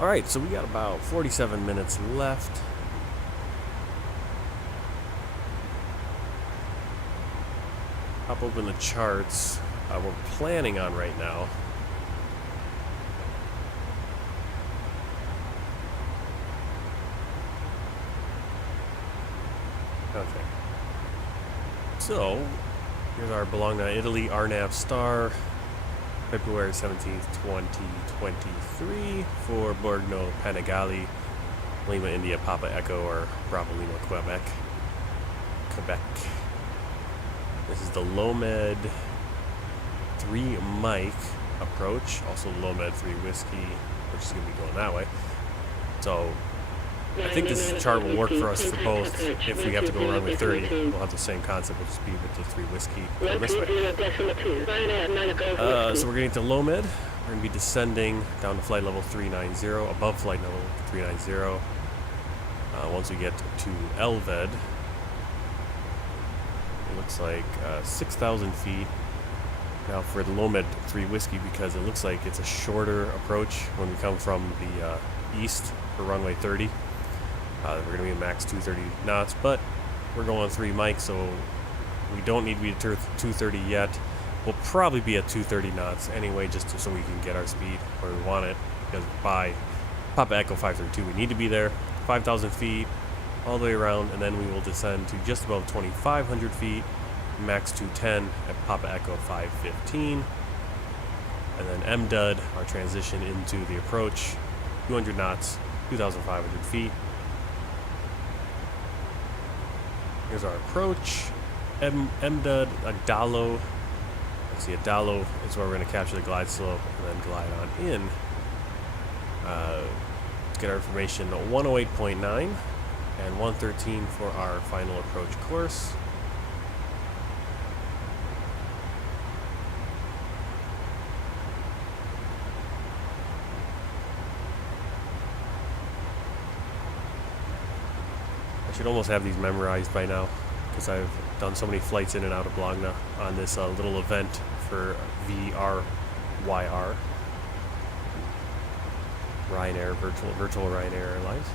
Alright, so we got about 47 minutes left. Pop open the charts. We're planning on right now. Okay. So, here's our Bologna, Italy, RNAV star, February 17th, 2023 for Borgo Panigale, Lima, India, Papa Echo, or Bravo Lima, Quebec. This is the LOMED 3 Mike approach, also LOMED 3 Whiskey, which is going to be going that way. So I think this chart will work for us for both. If we have to go runway 30, we'll have the same concept, we'll just be with the 3 Whiskey go this way. So we're getting to LOMED. We're going to be descending down to flight level 390, above flight level 390. Once we get to LVED, looks like 6,000 feet now for the LOMED 3 Whiskey, because it looks like it's a shorter approach when we come from the east for runway 30. We're going to be at max 230 knots, but we're going 3 Mike, so we don't need to be at 230 yet. We'll probably be at 230 knots anyway, just so we can get our speed where we want it, because by Papa Echo 532 we need to be there 5,000 feet all the way around, and then we will descend to just above 2,500 feet, max 210 at Papa Echo 515. And then MDUD, our transition into the approach, 200 knots, 2,500 feet. Here's our approach. MDUD, Adalo. Let's see, Adalo is where we're going to capture the glide slope and then glide on in. Let's get our information 108.9 and 113 for our final approach course. I should almost have these memorized by now because I've done so many flights in and out of Bologna on this little event for vRYR. Ryanair, virtual Ryanair Airlines.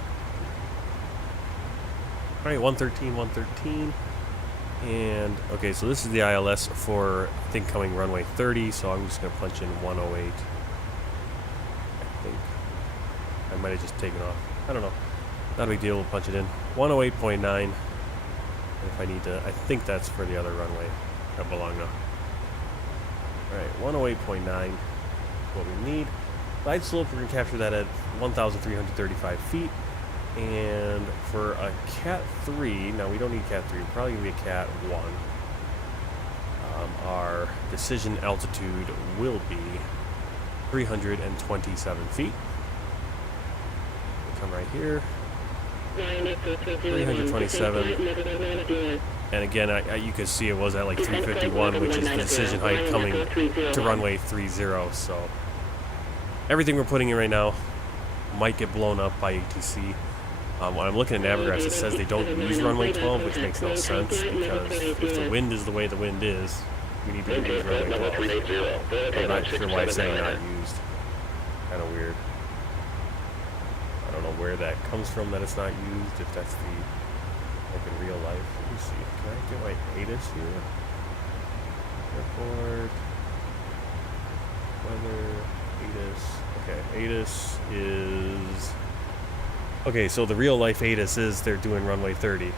Alright, 113. And, okay, so this is the ILS for, I think, coming runway 30, so I'm just going to punch in 108. I think. I might have just taken off. I don't know. Not a big deal, we'll punch it in. 108.9. If I need to, I think that's for the other runway at Bologna. Alright, 108.9 what we need. Glide slope, we're going to capture that at 1,335 feet. And for a Cat 3, now we don't need Cat 3, we're probably going to be a Cat 1. Our decision altitude will be 327 feet. We'll come right here. 327. And again, you can see it was at like 351, which is the decision height coming to runway 30. So everything we're putting in right now might get blown up by ATC. When I'm looking at Navigraphs, it says they don't use runway 12, which makes no sense because if the wind is the way the wind is, we need to use runway 12. I'm not sure why it's saying not used. Kind of weird. I don't know where that comes from that it's not used, if that's the, like in real life. Let me see, can I get my ATIS here? Airport, weather, ATIS. Okay, ATIS is, okay, so the real life ATIS is they're doing runway 30.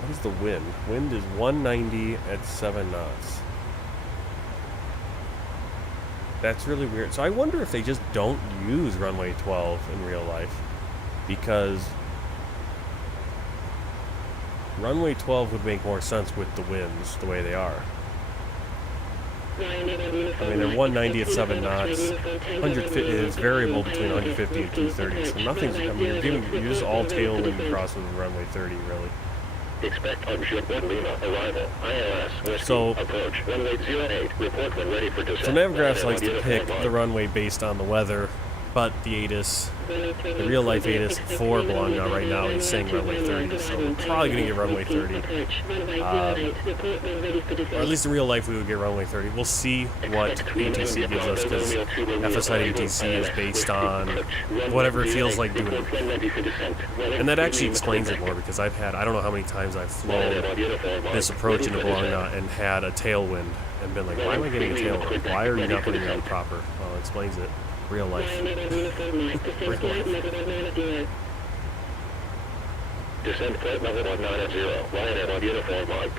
What is the wind? Wind is 190 at 7 knots. That's really weird. So I wonder if they just don't use runway 12 in real life, because runway 12 would make more sense with the winds the way they are. I mean, they're 190 at 7 knots. 150 is variable between 150 and 230. So nothing's, I mean, you're just all tailwind across with runway 30, really. Expect onshore 1 Lima arrival. ILS Whiskey So, approach runway 08. Report when ready for descent. So Navigraphs likes to pick the runway based on the weather, but the ATIS, the real life ATIS for Bologna right now is saying runway 30, so we're probably going to get runway 30. Or at least in real life we would get runway 30. We'll see what ATC gives us, because FSI ATC is based on whatever it feels like doing. And that actually explains it more, because I've had, I don't know how many times I've flown this approach into Bologna and had a tailwind and been like, why am I getting a tailwind? Why are you not putting it on proper? Well, it explains it. Real life. Real life. Descend flight level 19 Ryanair on uniform mark.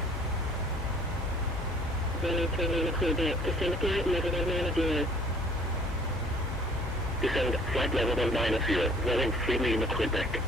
Descend flight level 19 running freely in the Quebec.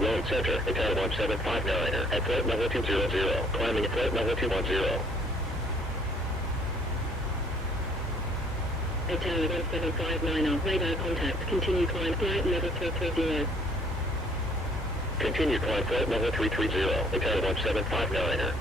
road center, Hotel 1759er, at flight level 200, climbing at flight level 210. Hotel 1759er, radar contact, continue climb, flight level 330. Continue climb flight level 330, Hotel 1759er.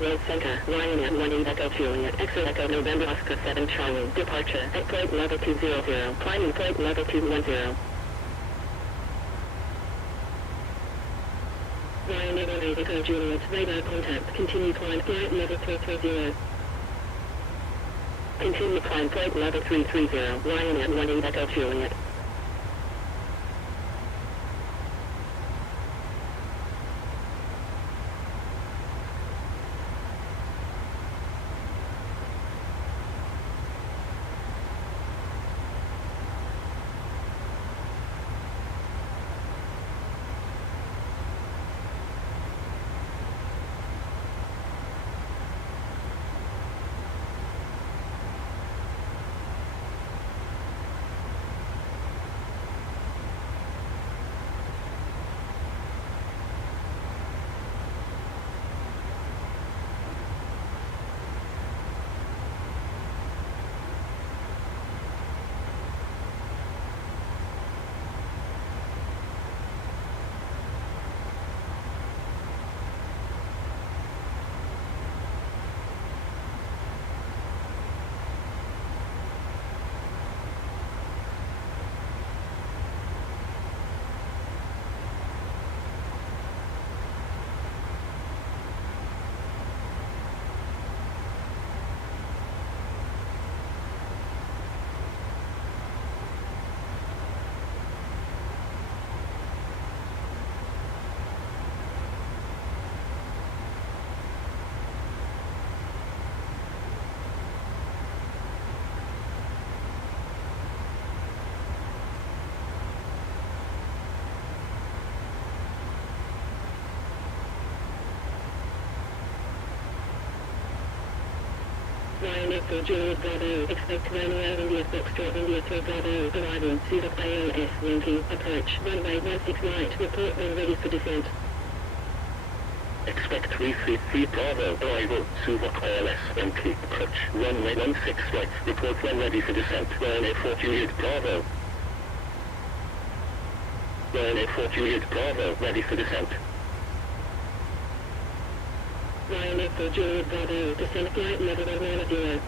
Road center, Ryanair 1 Echo Juliet, Exit Echo November Oscar 7 Charlie, departure at flight level 200, climbing flight level 210. Ryanair 1 Echo Juliet, radar contact, continue climb flight level 330. Continue climb flight level 330, Ryanair 1 Echo Juliet. Ryanair for Juliet Bravo, expect Ryanair India Foxtrot India for Bravo, arrival, Suva AOS, Yankee, approach, runway 16 right, report when ready for descent. Expect 333 Bravo, arrival, Suva AOS, Yankee, approach, runway 16 right, report when ready for descent, Ryanair 4 Juliet Bravo. Ryanair 4 Juliet Bravo, ready for descent. Ryanair for Juliet Bravo, descend flight level 1-0.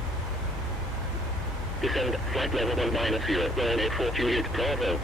Descend flight level 1-0, Ryanair 4 Juliet Bravo.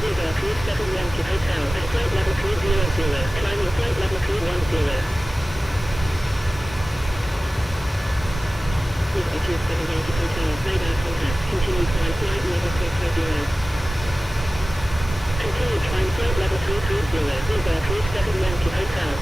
BLQ 7 Yankee Hotel at flight level 300, climbing flight level 310. BLQ 7 Yankee Hotel, radar contact, continue climb flight level 330. Continue climb flight level 330, BLQ 7 Yankee Hotel.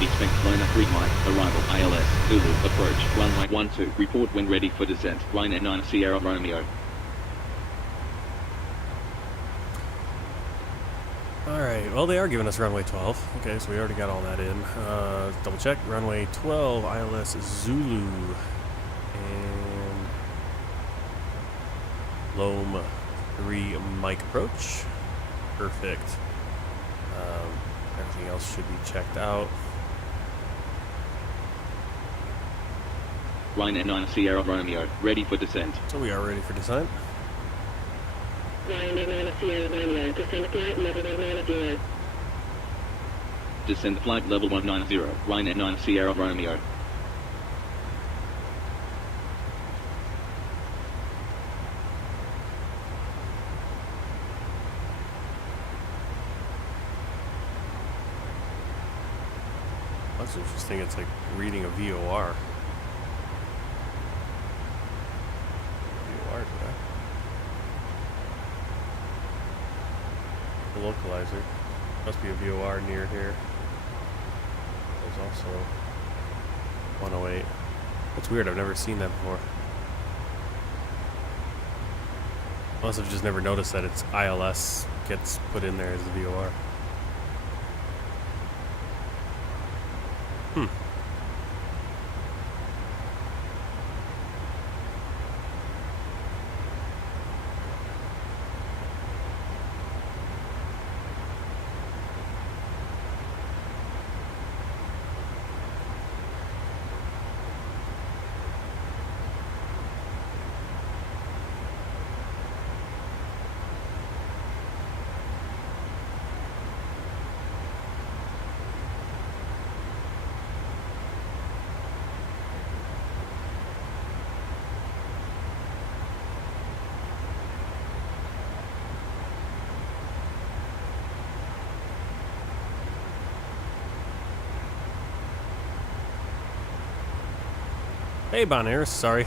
Expect Bologna 3 Mike, arrival, ILS, Zulu, approach, runway 12, report when ready for descent, Ryanair 9 Sierra Romeo. Alright, well they are giving us runway 12. Okay, so we already got all that in. Double check, runway 12, ILS Zulu. And Loam 3 Mike approach. Perfect. Everything else should be checked out. Ryanair 9 Sierra Romeo, ready for descent. So we are ready for descent. Ryanair 9 Sierra Romeo, descend flight level 190. Descend flight level 190, Ryanair 9 Sierra Romeo. That's interesting, it's like reading a VOR. VOR, did I? The localizer. Must be a VOR near here. There's also 108. That's weird, I've never seen that before. Must have just never noticed that its ILS gets put in there as the VOR. Hey Bonaire, sorry.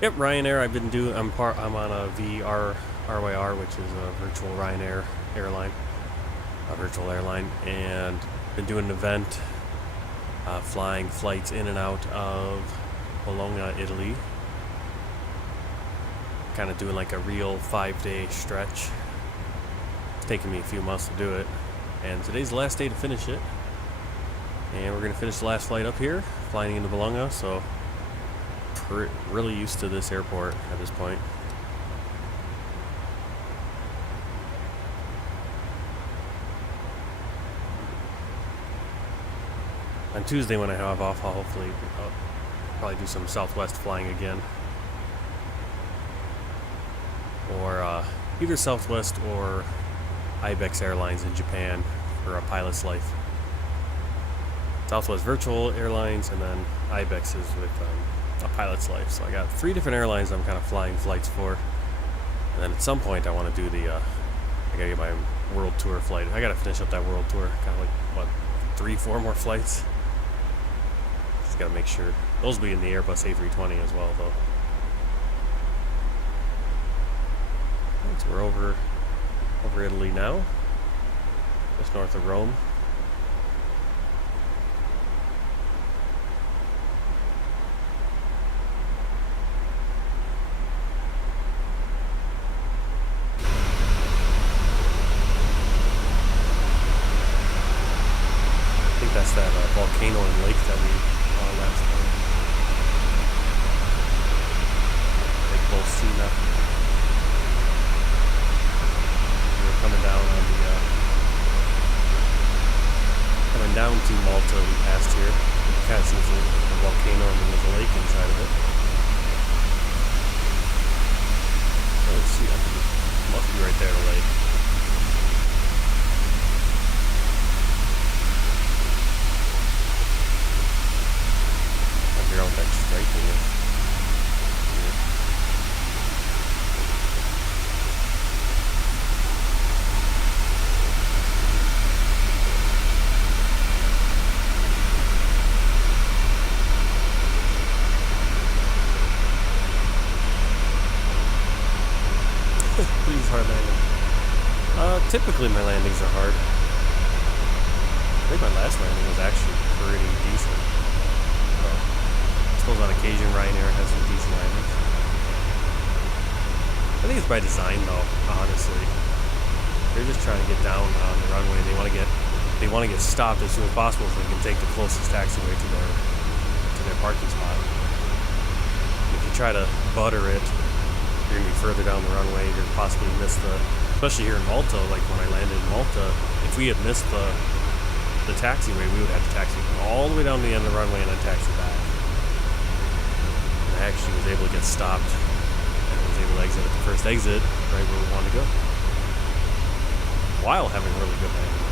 Yep, Ryanair. I've been doing. I'm on a vRYR, which is a virtual Ryanair airline, a virtual airline, and been doing an event, flying flights in and out of Bologna, Italy. Kind of doing like a real 5-day stretch. It's taken me a few months to do it, and today's the last day to finish it. And we're going to finish the last flight up here, flying into Bologna, so really used to this airport at this point. On Tuesday when I have off, I'll probably do some Southwest flying again. Or either Southwest or Ibex Airlines in Japan for a pilot's life. Southwest Virtual Airlines, and then Ibex is with a pilot's life. So I got 3 different airlines I'm kind of flying flights for. And then at some point I want to do the, I gotta get my world tour flight. I gotta finish up that world tour. Kind of like, what, 3-4 more flights? Just gotta make sure. Those will be in the Airbus A320 as well, though. So we're over Italy now. Just north of Rome. think that's that volcano and lake that we saw last time. Big bull Cena. We were coming down on the coming down to Malta. We passed here. You kind of see the volcano and then there's a lake inside of it. Let's see. Must be right there, the lake. Figure out what that striking is. Please, hard landing. Typically my landings are hard. I think my last landing was actually pretty decent. I suppose on occasion Ryanair has some decent landings. I think it's by design though, honestly. They're just trying to get down on the runway. They want to get stopped as soon as possible so they can take the closest taxiway to their parking spot. If you try to butter it, you're gonna be further down the runway. You're gonna possibly miss especially here in Malta. Like when I landed in Malta, if we had missed the taxiway, we would have to taxi all the way down to the end of the runway and then taxi back. I actually was able to get stopped and was able to exit at the first exit right where we wanted to go while having a really good landing.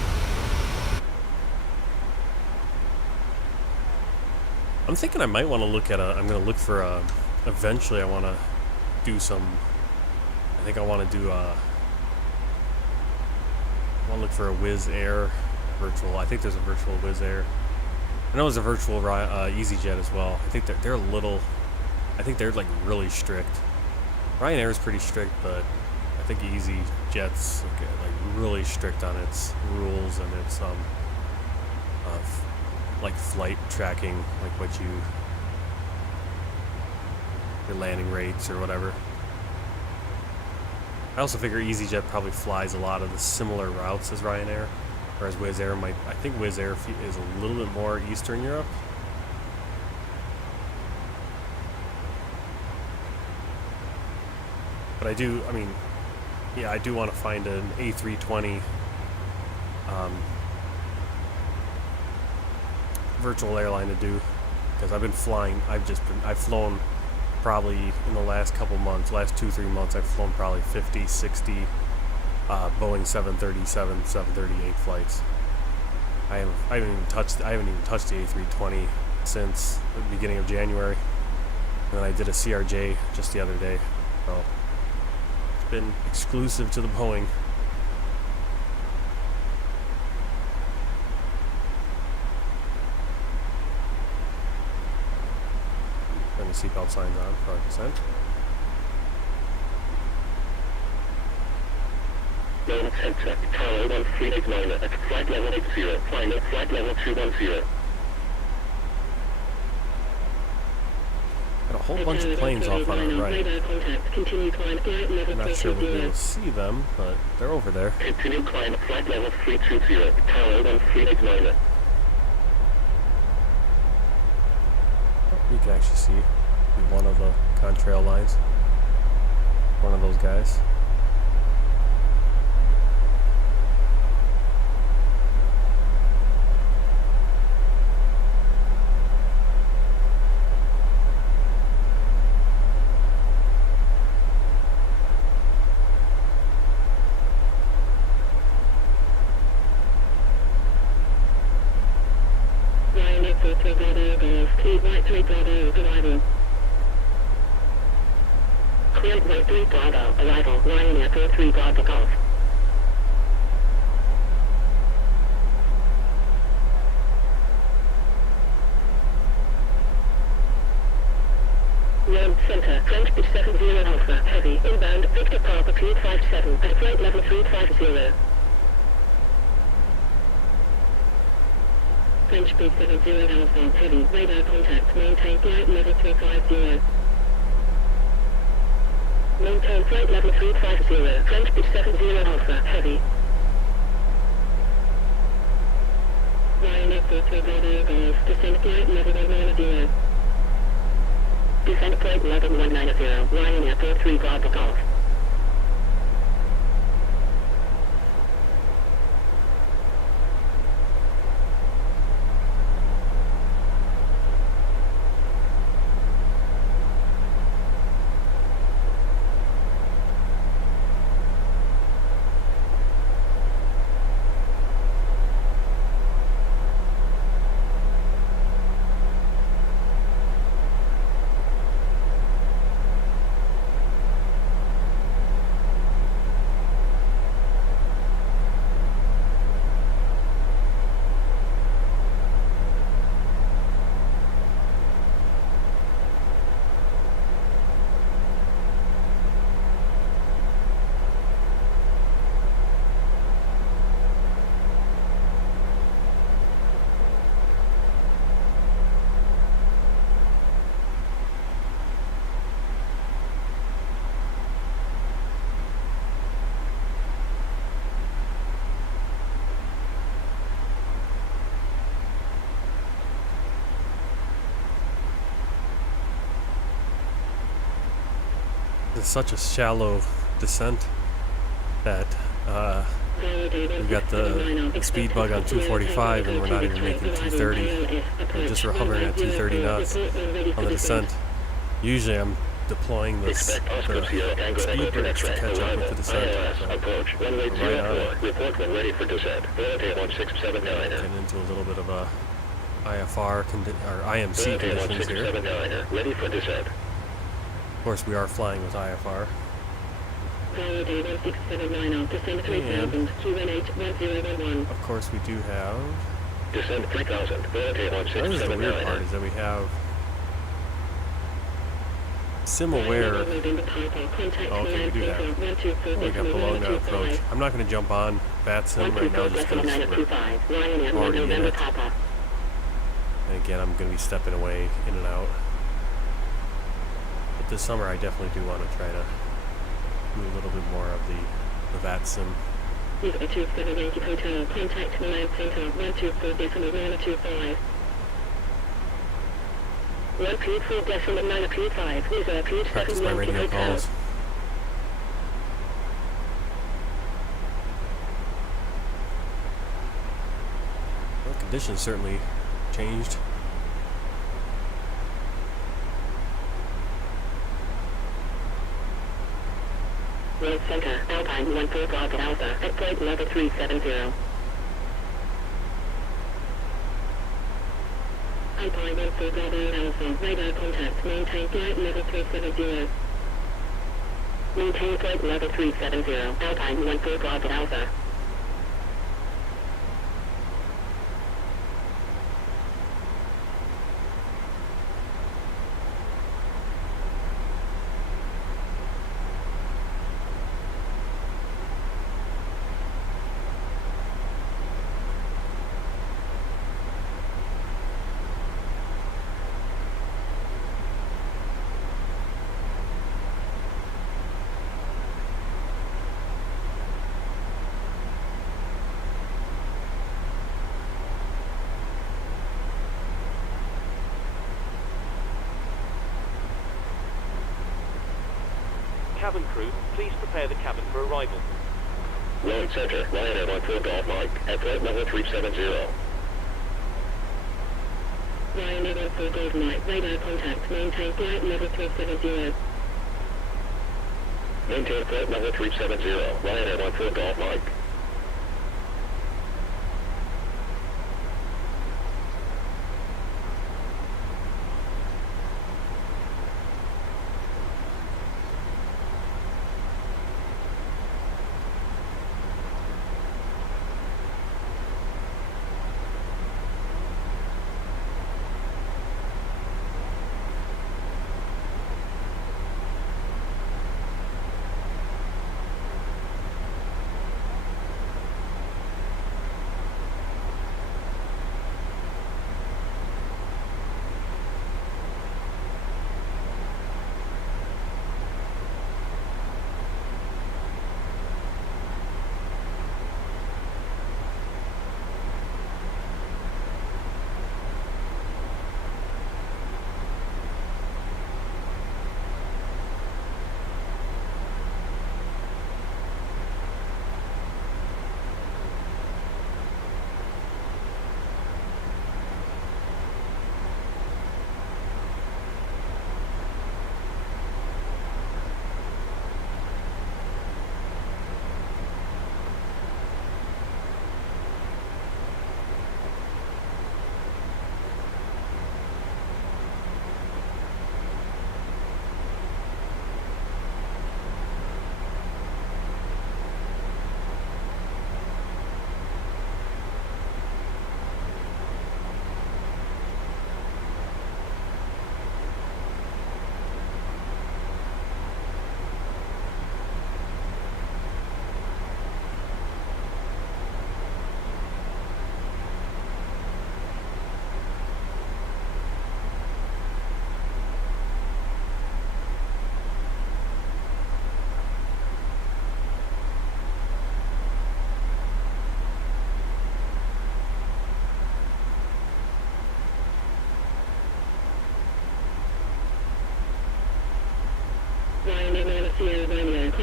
I'm thinking I might want to look at I'm going to look for eventually I want to do some, I think I want to do I want to look for a WizAir virtual. I think there's a virtual WizAir. I know there's a virtual EasyJet as well. I think they're a little, I think they're like really strict. Ryanair is pretty strict, but I think EasyJet's like really strict on its rules and its like flight tracking, like what your landing rates or whatever. I also figure EasyJet probably flies a lot of the similar routes as Ryanair, whereas WizAir might. I think WizAir is a little bit more Eastern Europe. But I do want to find an A320 virtual airline to do, because I've been flying. I've flown probably in the last couple months, last 2-3 months, I've flown probably 50, 60 Boeing 737, 738 flights. I haven't even touched the A320 since the beginning of January, and then I did a CRJ just the other day. So it's been exclusive to the Boeing. And the seatbelt signs on for our descent. Main center, tower 1389 at flight level 80, climb at flight level 210. Got a whole bunch of planes off on our right. I'm not sure we'll be able to see them, but they're over there. Continue climb at flight level 320, tower 1389. You can actually see one of the contrail lines. One of those guys. Cleared right 3 Bravo, arrival, Ryanair 43 Bravo Golf. Rome Center, French B738 Alpha, heavy, inbound, Victor Papa 257, at flight level 350. French B738 Alpha, heavy, radar contact, maintain flight level 350. Maintain flight level 350, French B738 Alpha, heavy. Ryanair 143 Bravo Golf. Descent flight level 190. Descent flight level 190. Ryanair 43 Bravo Golf. It's such a shallow descent that we've got the speed bug on 245 and we're not even making 230. We're just hovering at 230 knots on the descent. Usually I'm deploying the speed brakes to catch up with the descent. So Approach runway right on it. 04. Report when ready for descent. Voltage 1679. Getting into a little bit of a IFR or IMC conditions here. 1679. Ready for descent. Of course, we are flying with IFR. And of course, we do have. Descent 3000. Voltage That is the weird part, 1679. is that we have SimAware. Oh, okay, we do have. Oh, we got Bologna approach. I'm not going to jump on VATSIM right now just because we're already in it. And again, I'm going to be stepping away in and out. But this summer, I definitely do want to try to do a little bit more of the VATSIM. Hotel, contact Milan Center, 124.925. 124.925, reserve code Practice my radio calls. Well, conditions certainly changed. Road Center, Alpine 14 Bravo Alpha, at flight level 370. Alpine 14 Bravo Alpha, radar contact, maintain flight level 370. Maintain flight level 370, Alpine 14 Bravo Alpha. Cabin crew, please prepare the cabin for arrival. Road Center, Ryanair 14 Golf Mike, at flight level 370. Ryanair 14 Golf Mike, radar contact, maintain flight level 370. Maintain flight level 370, Ryanair 14 Golf Mike.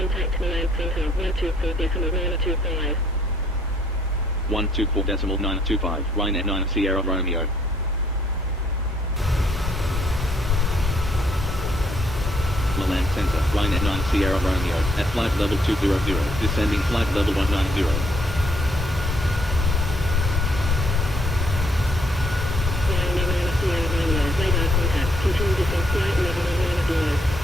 contact Milan Center 124.925. 124.925, Ryanair 9 Sierra Romeo. Milan Center, Ryanair 9 Sierra Romeo, at flight level 200, descending flight level 190. Ryanair 9 Sierra Romeo, radar contact, continue descent flight level 190.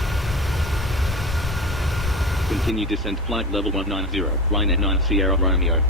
Continue descent flight level 190, Ryanair 9 Sierra Romeo.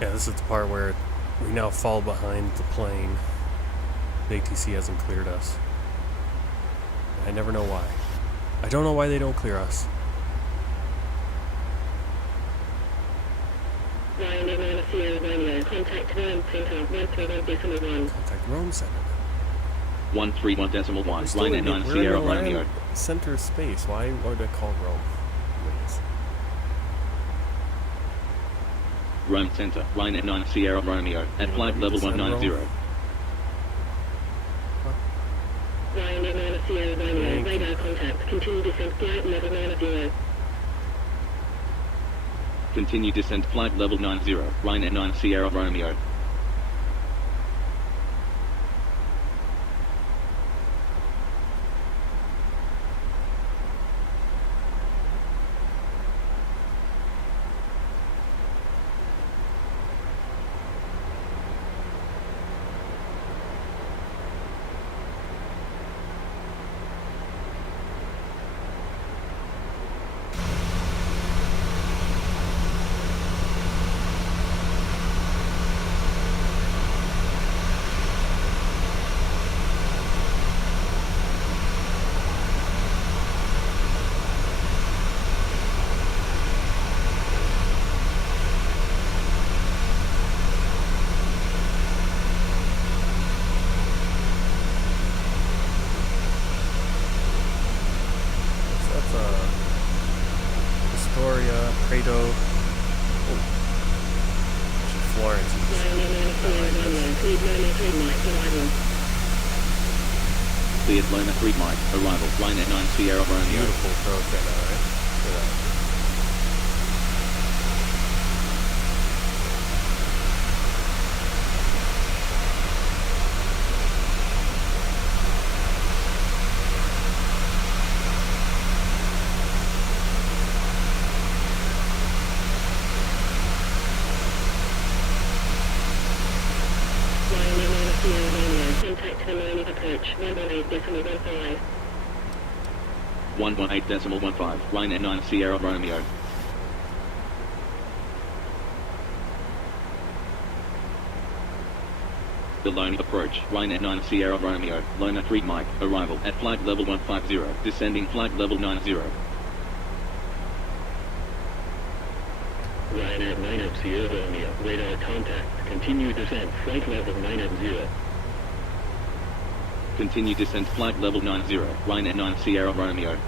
Yeah, this is the part where we now fall behind the plane. The ATC hasn't cleared us. I never know why. I don't know why they don't clear us. Ryanair 9 Sierra Romeo, contact Rome Center 131.1. Contact Rome Center. 131.1, We're still Ryanair in 9 we're Sierra in the land Romeo. center space. Why would I call Rome? Anyways. Rome Center, Ryanair 9 Sierra Romeo, at flight level 190. Ryanair 9 Sierra Romeo, radar contact, continue descent flight level 90. Continue descent flight level 90, Ryanair 9 Sierra Romeo. Florence is Cleared Loma 3 Mike, arrival, Ryanair 9 Sierra Romeo. beautiful approach right now, right? Look at that. Contact MLA approach 118.15. 118.15, Ryanair 9 Sierra Romeo. Bologna approach, Ryanair 9 Sierra Romeo, Loma 3 Mike, arrival at flight level 150, descending flight level 90. Ryanair 9 Sierra Romeo, radar contact, continue descent, flight level 90. Continue descent flight level 90, Ryanair 9 Sierra Romeo.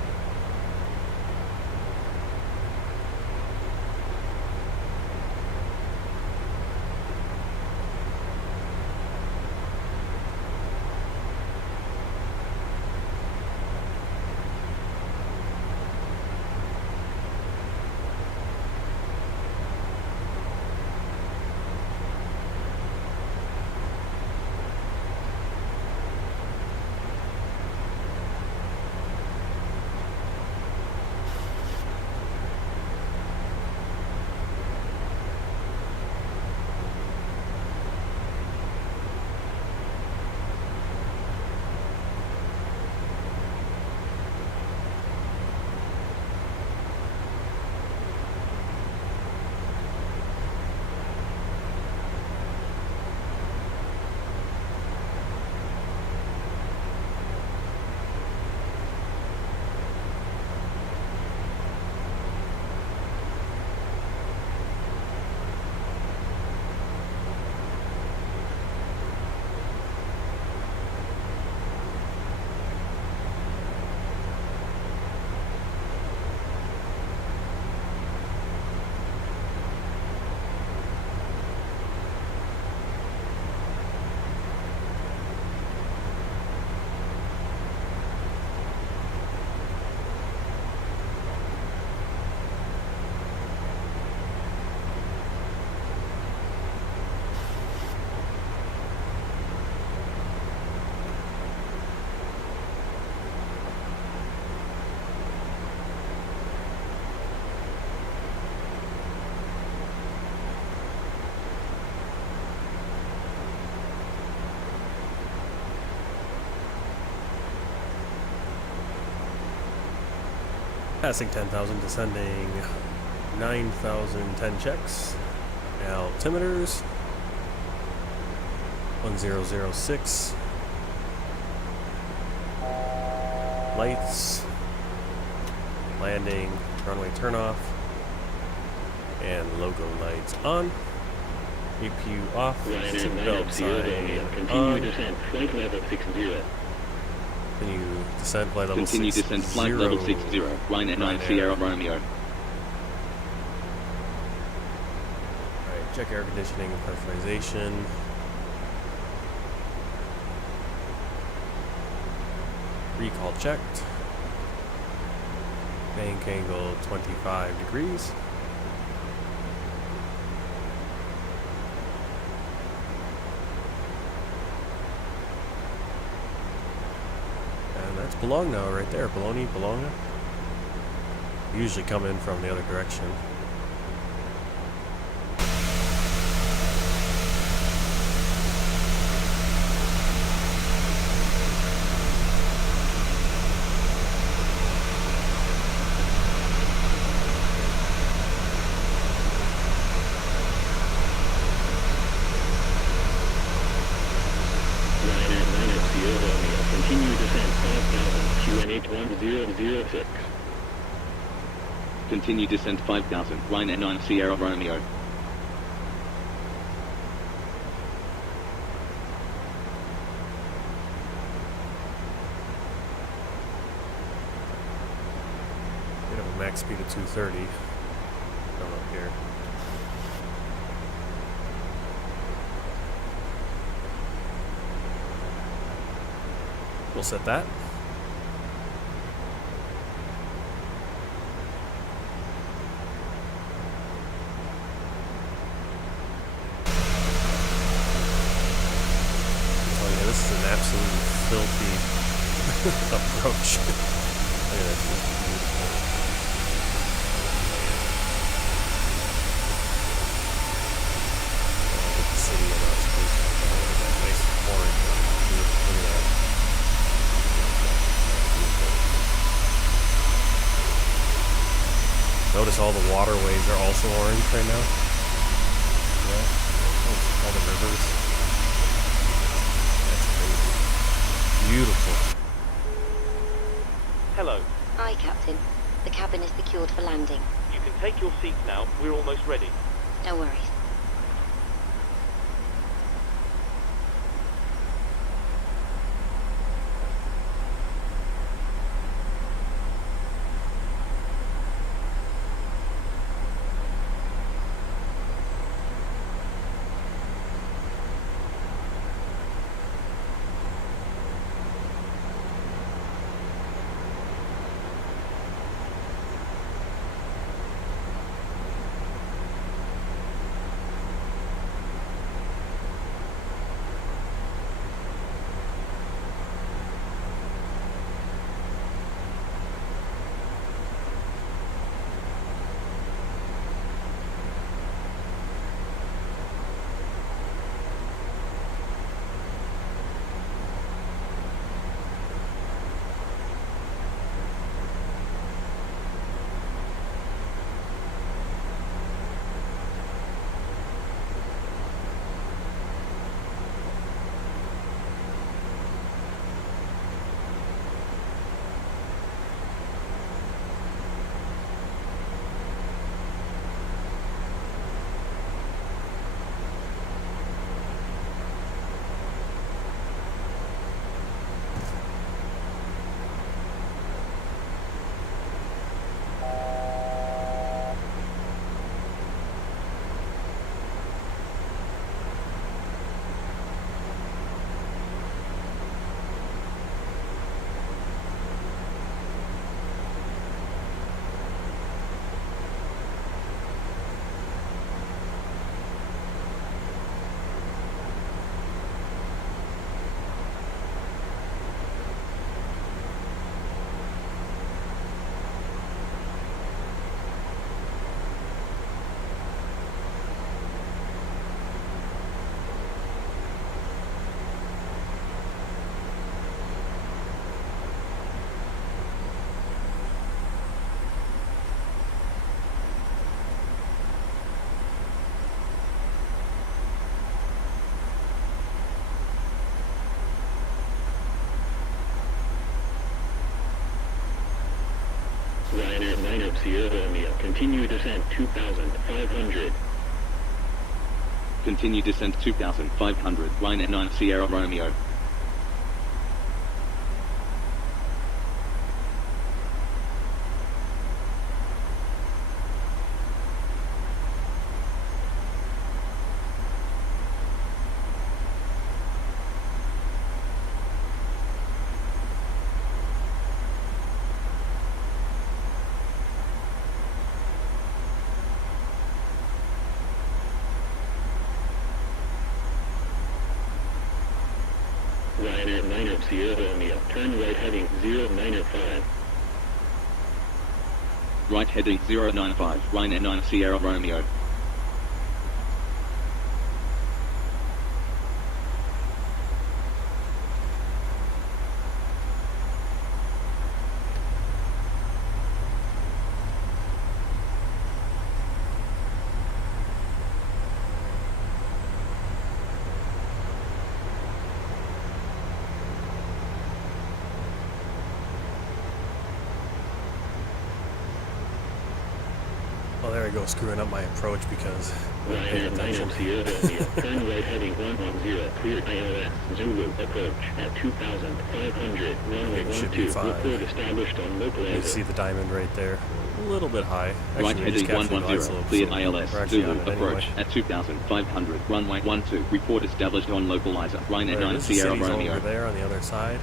Passing 10,000, descending 9,000, 10 checks. Altimeters 1006. Lights. Landing, runway turnoff. And logo lights on. APU off. Ryanair 9 Seatbelt Sierra sign Romeo, continue on. descent, flight level 60. Continue descent flight level Continue 60. descent flight level 60, Ryanair 9 Sierra Romeo. Alright, check air conditioning and pressurization. Recall checked. Bank angle 25 degrees. And that's Bologna right there. Bologna. Usually come in from the other direction. Continue descent 5,000, Ryanair 9 Sierra Romeo. We have a max speed of 230. Come up here. We'll set that. Oh yeah, this is an absolutely filthy approach. Look at this, this is beautiful. Look at the city and us. That nice orange. Look at that. Notice all the waterways are also orange right now. Yeah, all the rivers. That's crazy. Beautiful. Hello. Aye, Captain. The cabin is secured for landing. You can take your seats now. We're almost ready. No worries. Ryanair 9 Sierra Romeo. Continue descent 2,500. Continue descent 2,500. Ryanair 9 Sierra Romeo. Ryanair 9 Sierra Romeo. Turn right heading 095. Right heading 095. Ryanair 9 Sierra Romeo. Oh, there I go, screwing up my approach because I wasn't paying Ryanair 9 attention. Sierra Romeo. Turn right heading 110. Clear ILS. Zulu. Approach at 2,500. Runway It should be 12. fine. Report established on You localizer. see the diamond right there. A little bit high. Actually, Right we heading just captured the 110. slope, Cleared so ILS. we're actually Zulu. on it Approach anyway. at 2,500. Runway 12. Report established on localizer. Ryanair Right, 9 there's the Sierra cities Romeo. over there on the other side.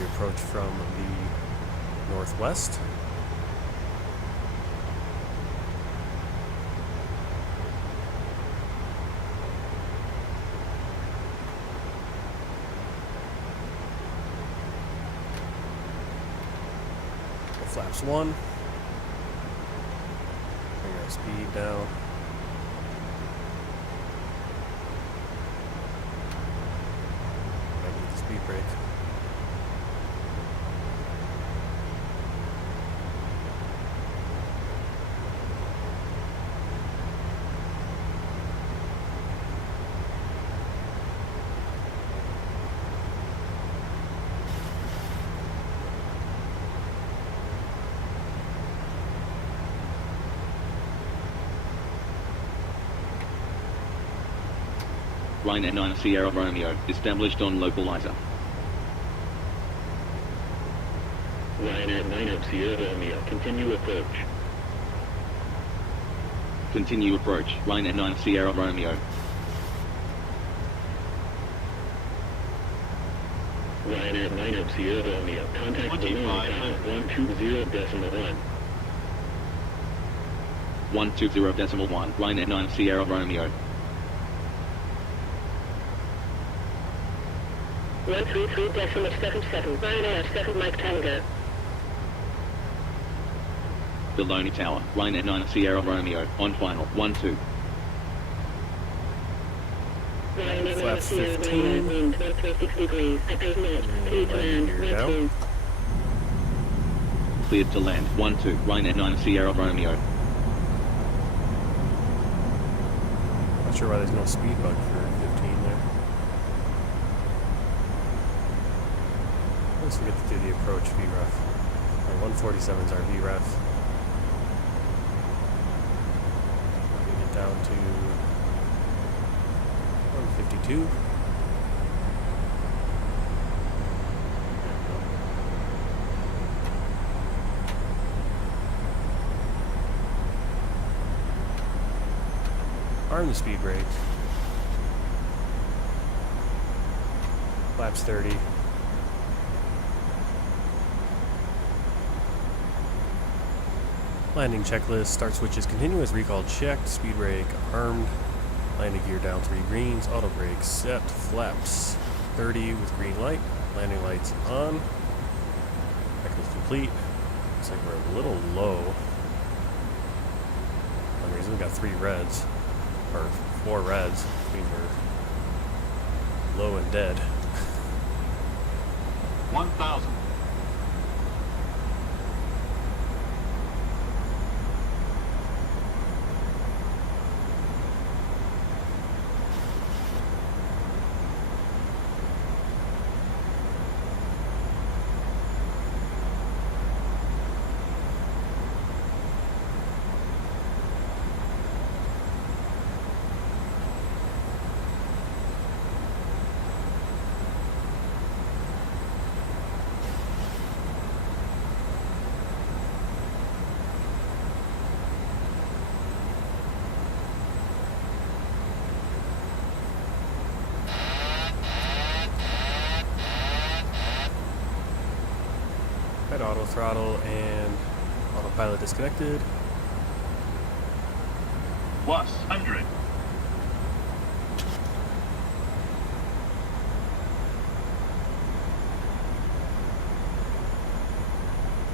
the approach from the northwest. Flaps 1. Bring our speed down. Might need the speed brake. Ryanair 9 Sierra Romeo, established on localizer. Ryanair 9 Sierra Romeo, continue approach. Continue approach, Ryanair 9 Sierra Romeo. Ryanair 9 Sierra Romeo, contact Bologna Tower 120.1. 120.1, Ryanair 9 Sierra Romeo. 133.77, Ryanair 7 Mike Tango. Bologna Tower, Ryanair 9 Sierra Romeo, on final, 1-2. Ryanair 9 Flaps Sierra 15. Romeo, wind 136 degrees, at 8 knots, clear to land, Gear down. 1-2. Cleared to land, 1-2, Ryanair 9 Sierra Romeo. Not sure why there's no speed bug for 15 there. Let's forget to do the approach VREF. Our 147 is our VREF. Bring it down to 152. Arm the speed brake. Flaps 30. Landing checklist, start switches continuous, recall checked, speed brake armed, landing gear down 3 greens, auto brake set, flaps 30 with green light, landing lights on, checklist complete. Looks like we're a little low. For some reason we got 3 reds, or 4 reds, which means we're low and dead. 1,000. Right, auto throttle and autopilot disconnected. Plus 100.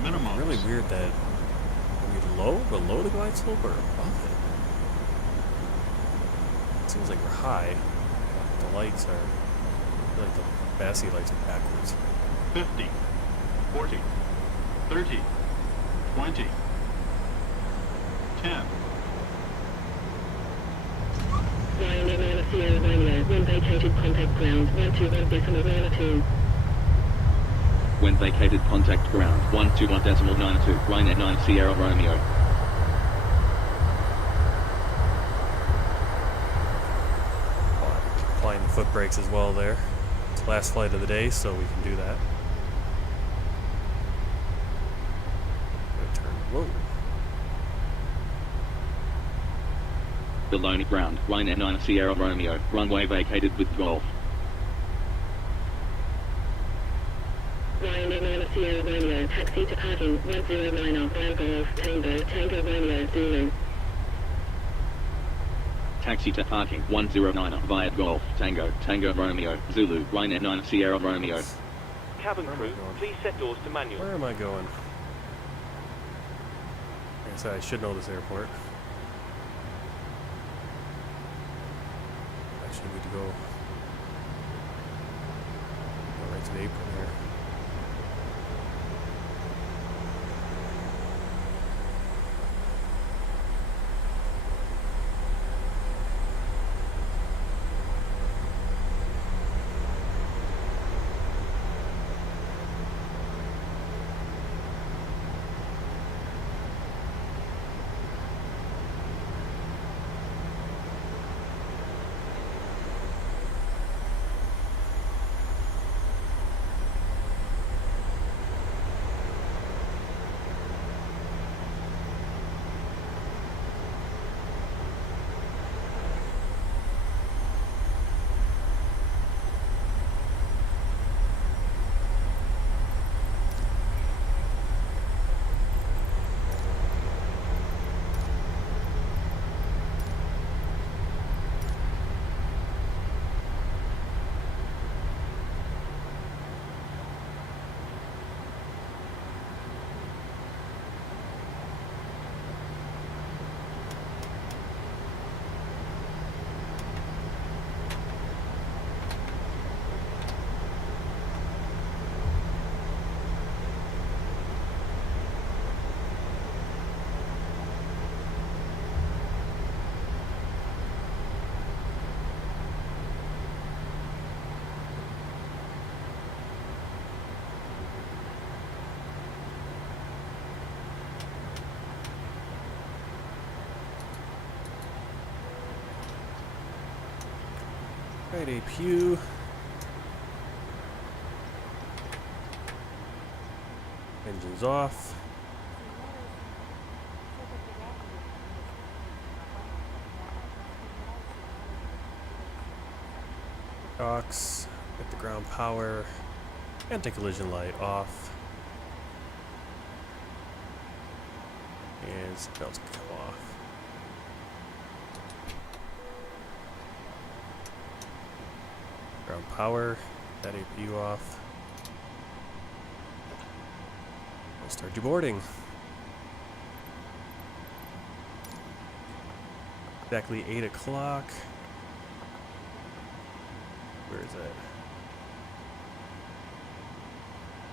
Minimum. Really weird that are we low, below the glide slope, or above it? It seems like we're high. The lights are, I feel like the Bassy lights are backwards. 50. 40. 30. 20. 10. Ryanair 9 Sierra Romeo, when vacated contact ground, 121.92. When vacated contact ground, 121.92, Ryanair 9 Sierra Romeo. Applying the foot brakes as well there. It's the last flight of the day, so we can do that. Gonna turn low. Bologna ground, Ryanair 9 Sierra Romeo, runway vacated with Golf. Ryanair Taxi to parking 109 Golf Tango Tango Romeo Zulu. Taxi to parking 109 via Golf Tango Tango Romeo Zulu Ryanair 9 Sierra Romeo. Cabin Where am I crew, going? please set doors to manual. Where am I going? Like I said, I should know this airport. Actually need to go right to the apron here. Right, APU. Engines off. Docks. Get the ground power. Anti-collision light off. And seatbelts can come off. Ground power, that APU off. We'll start deboarding. Exactly 8 o'clock. Where is that?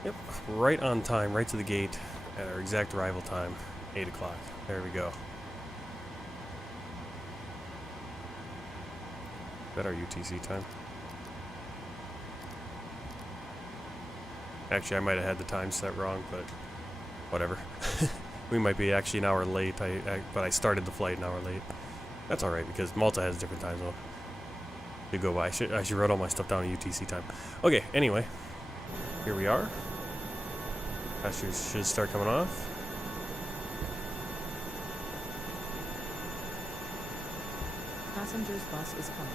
Yep, right on time, right to the gate at our exact arrival time, 8 o'clock. There we go. Is that our UTC time? Actually, I might have had the time set wrong, but whatever. We might be actually an hour late, but I started the flight an hour late. That's alright, because Malta has different time zone to go by. I should write all my stuff down in UTC time. Okay, anyway. Here we are. Passengers should start coming off. Passengers bus is coming.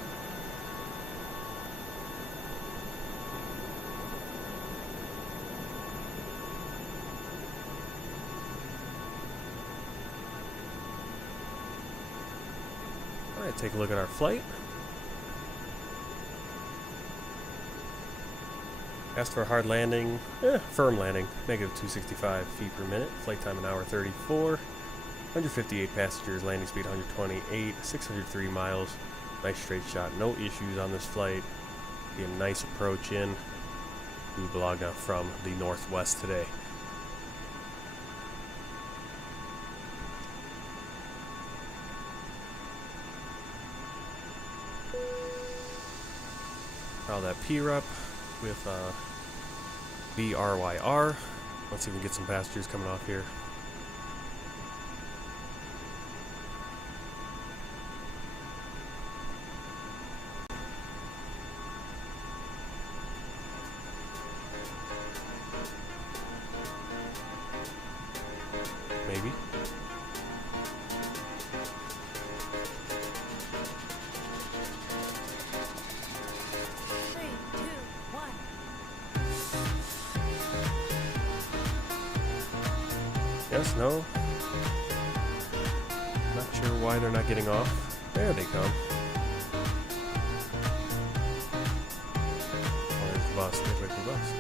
Alright, take a look at our flight. Asked for a hard landing, firm landing, negative 265 feet per minute, flight time an hour 34, 158 passengers, landing speed 128, 603 miles, nice straight shot, no issues on this flight. Be a nice approach in to Bologna from the northwest today. Now that PREP with vRYR. Let's see if we can get some passengers coming off here. Maybe. Yes, no. Not sure why they're not getting off. There they come. Oh, there's the bus. There's the bus.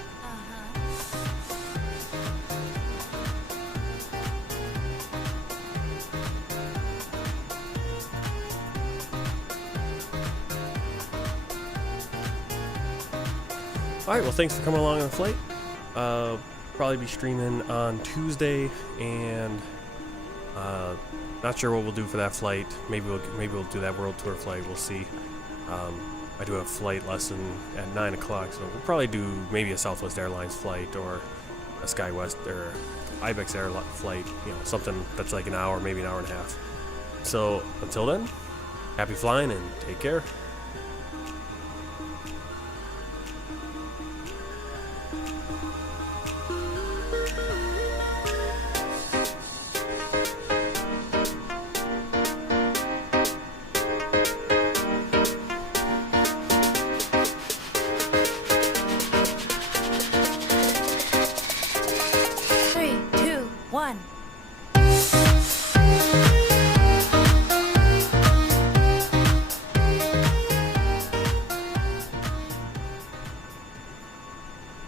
Alright, well thanks for coming along on the flight. Probably be streaming on Tuesday, and not sure what we'll do for that flight. Maybe we'll do that world tour flight. We'll see. I do have a flight lesson at 9 o'clock, so we'll probably do maybe a Southwest Airlines flight or a SkyWest or Ibex Air flight. You know, something that's like an hour, maybe an hour and a half. So until then, happy flying and take care.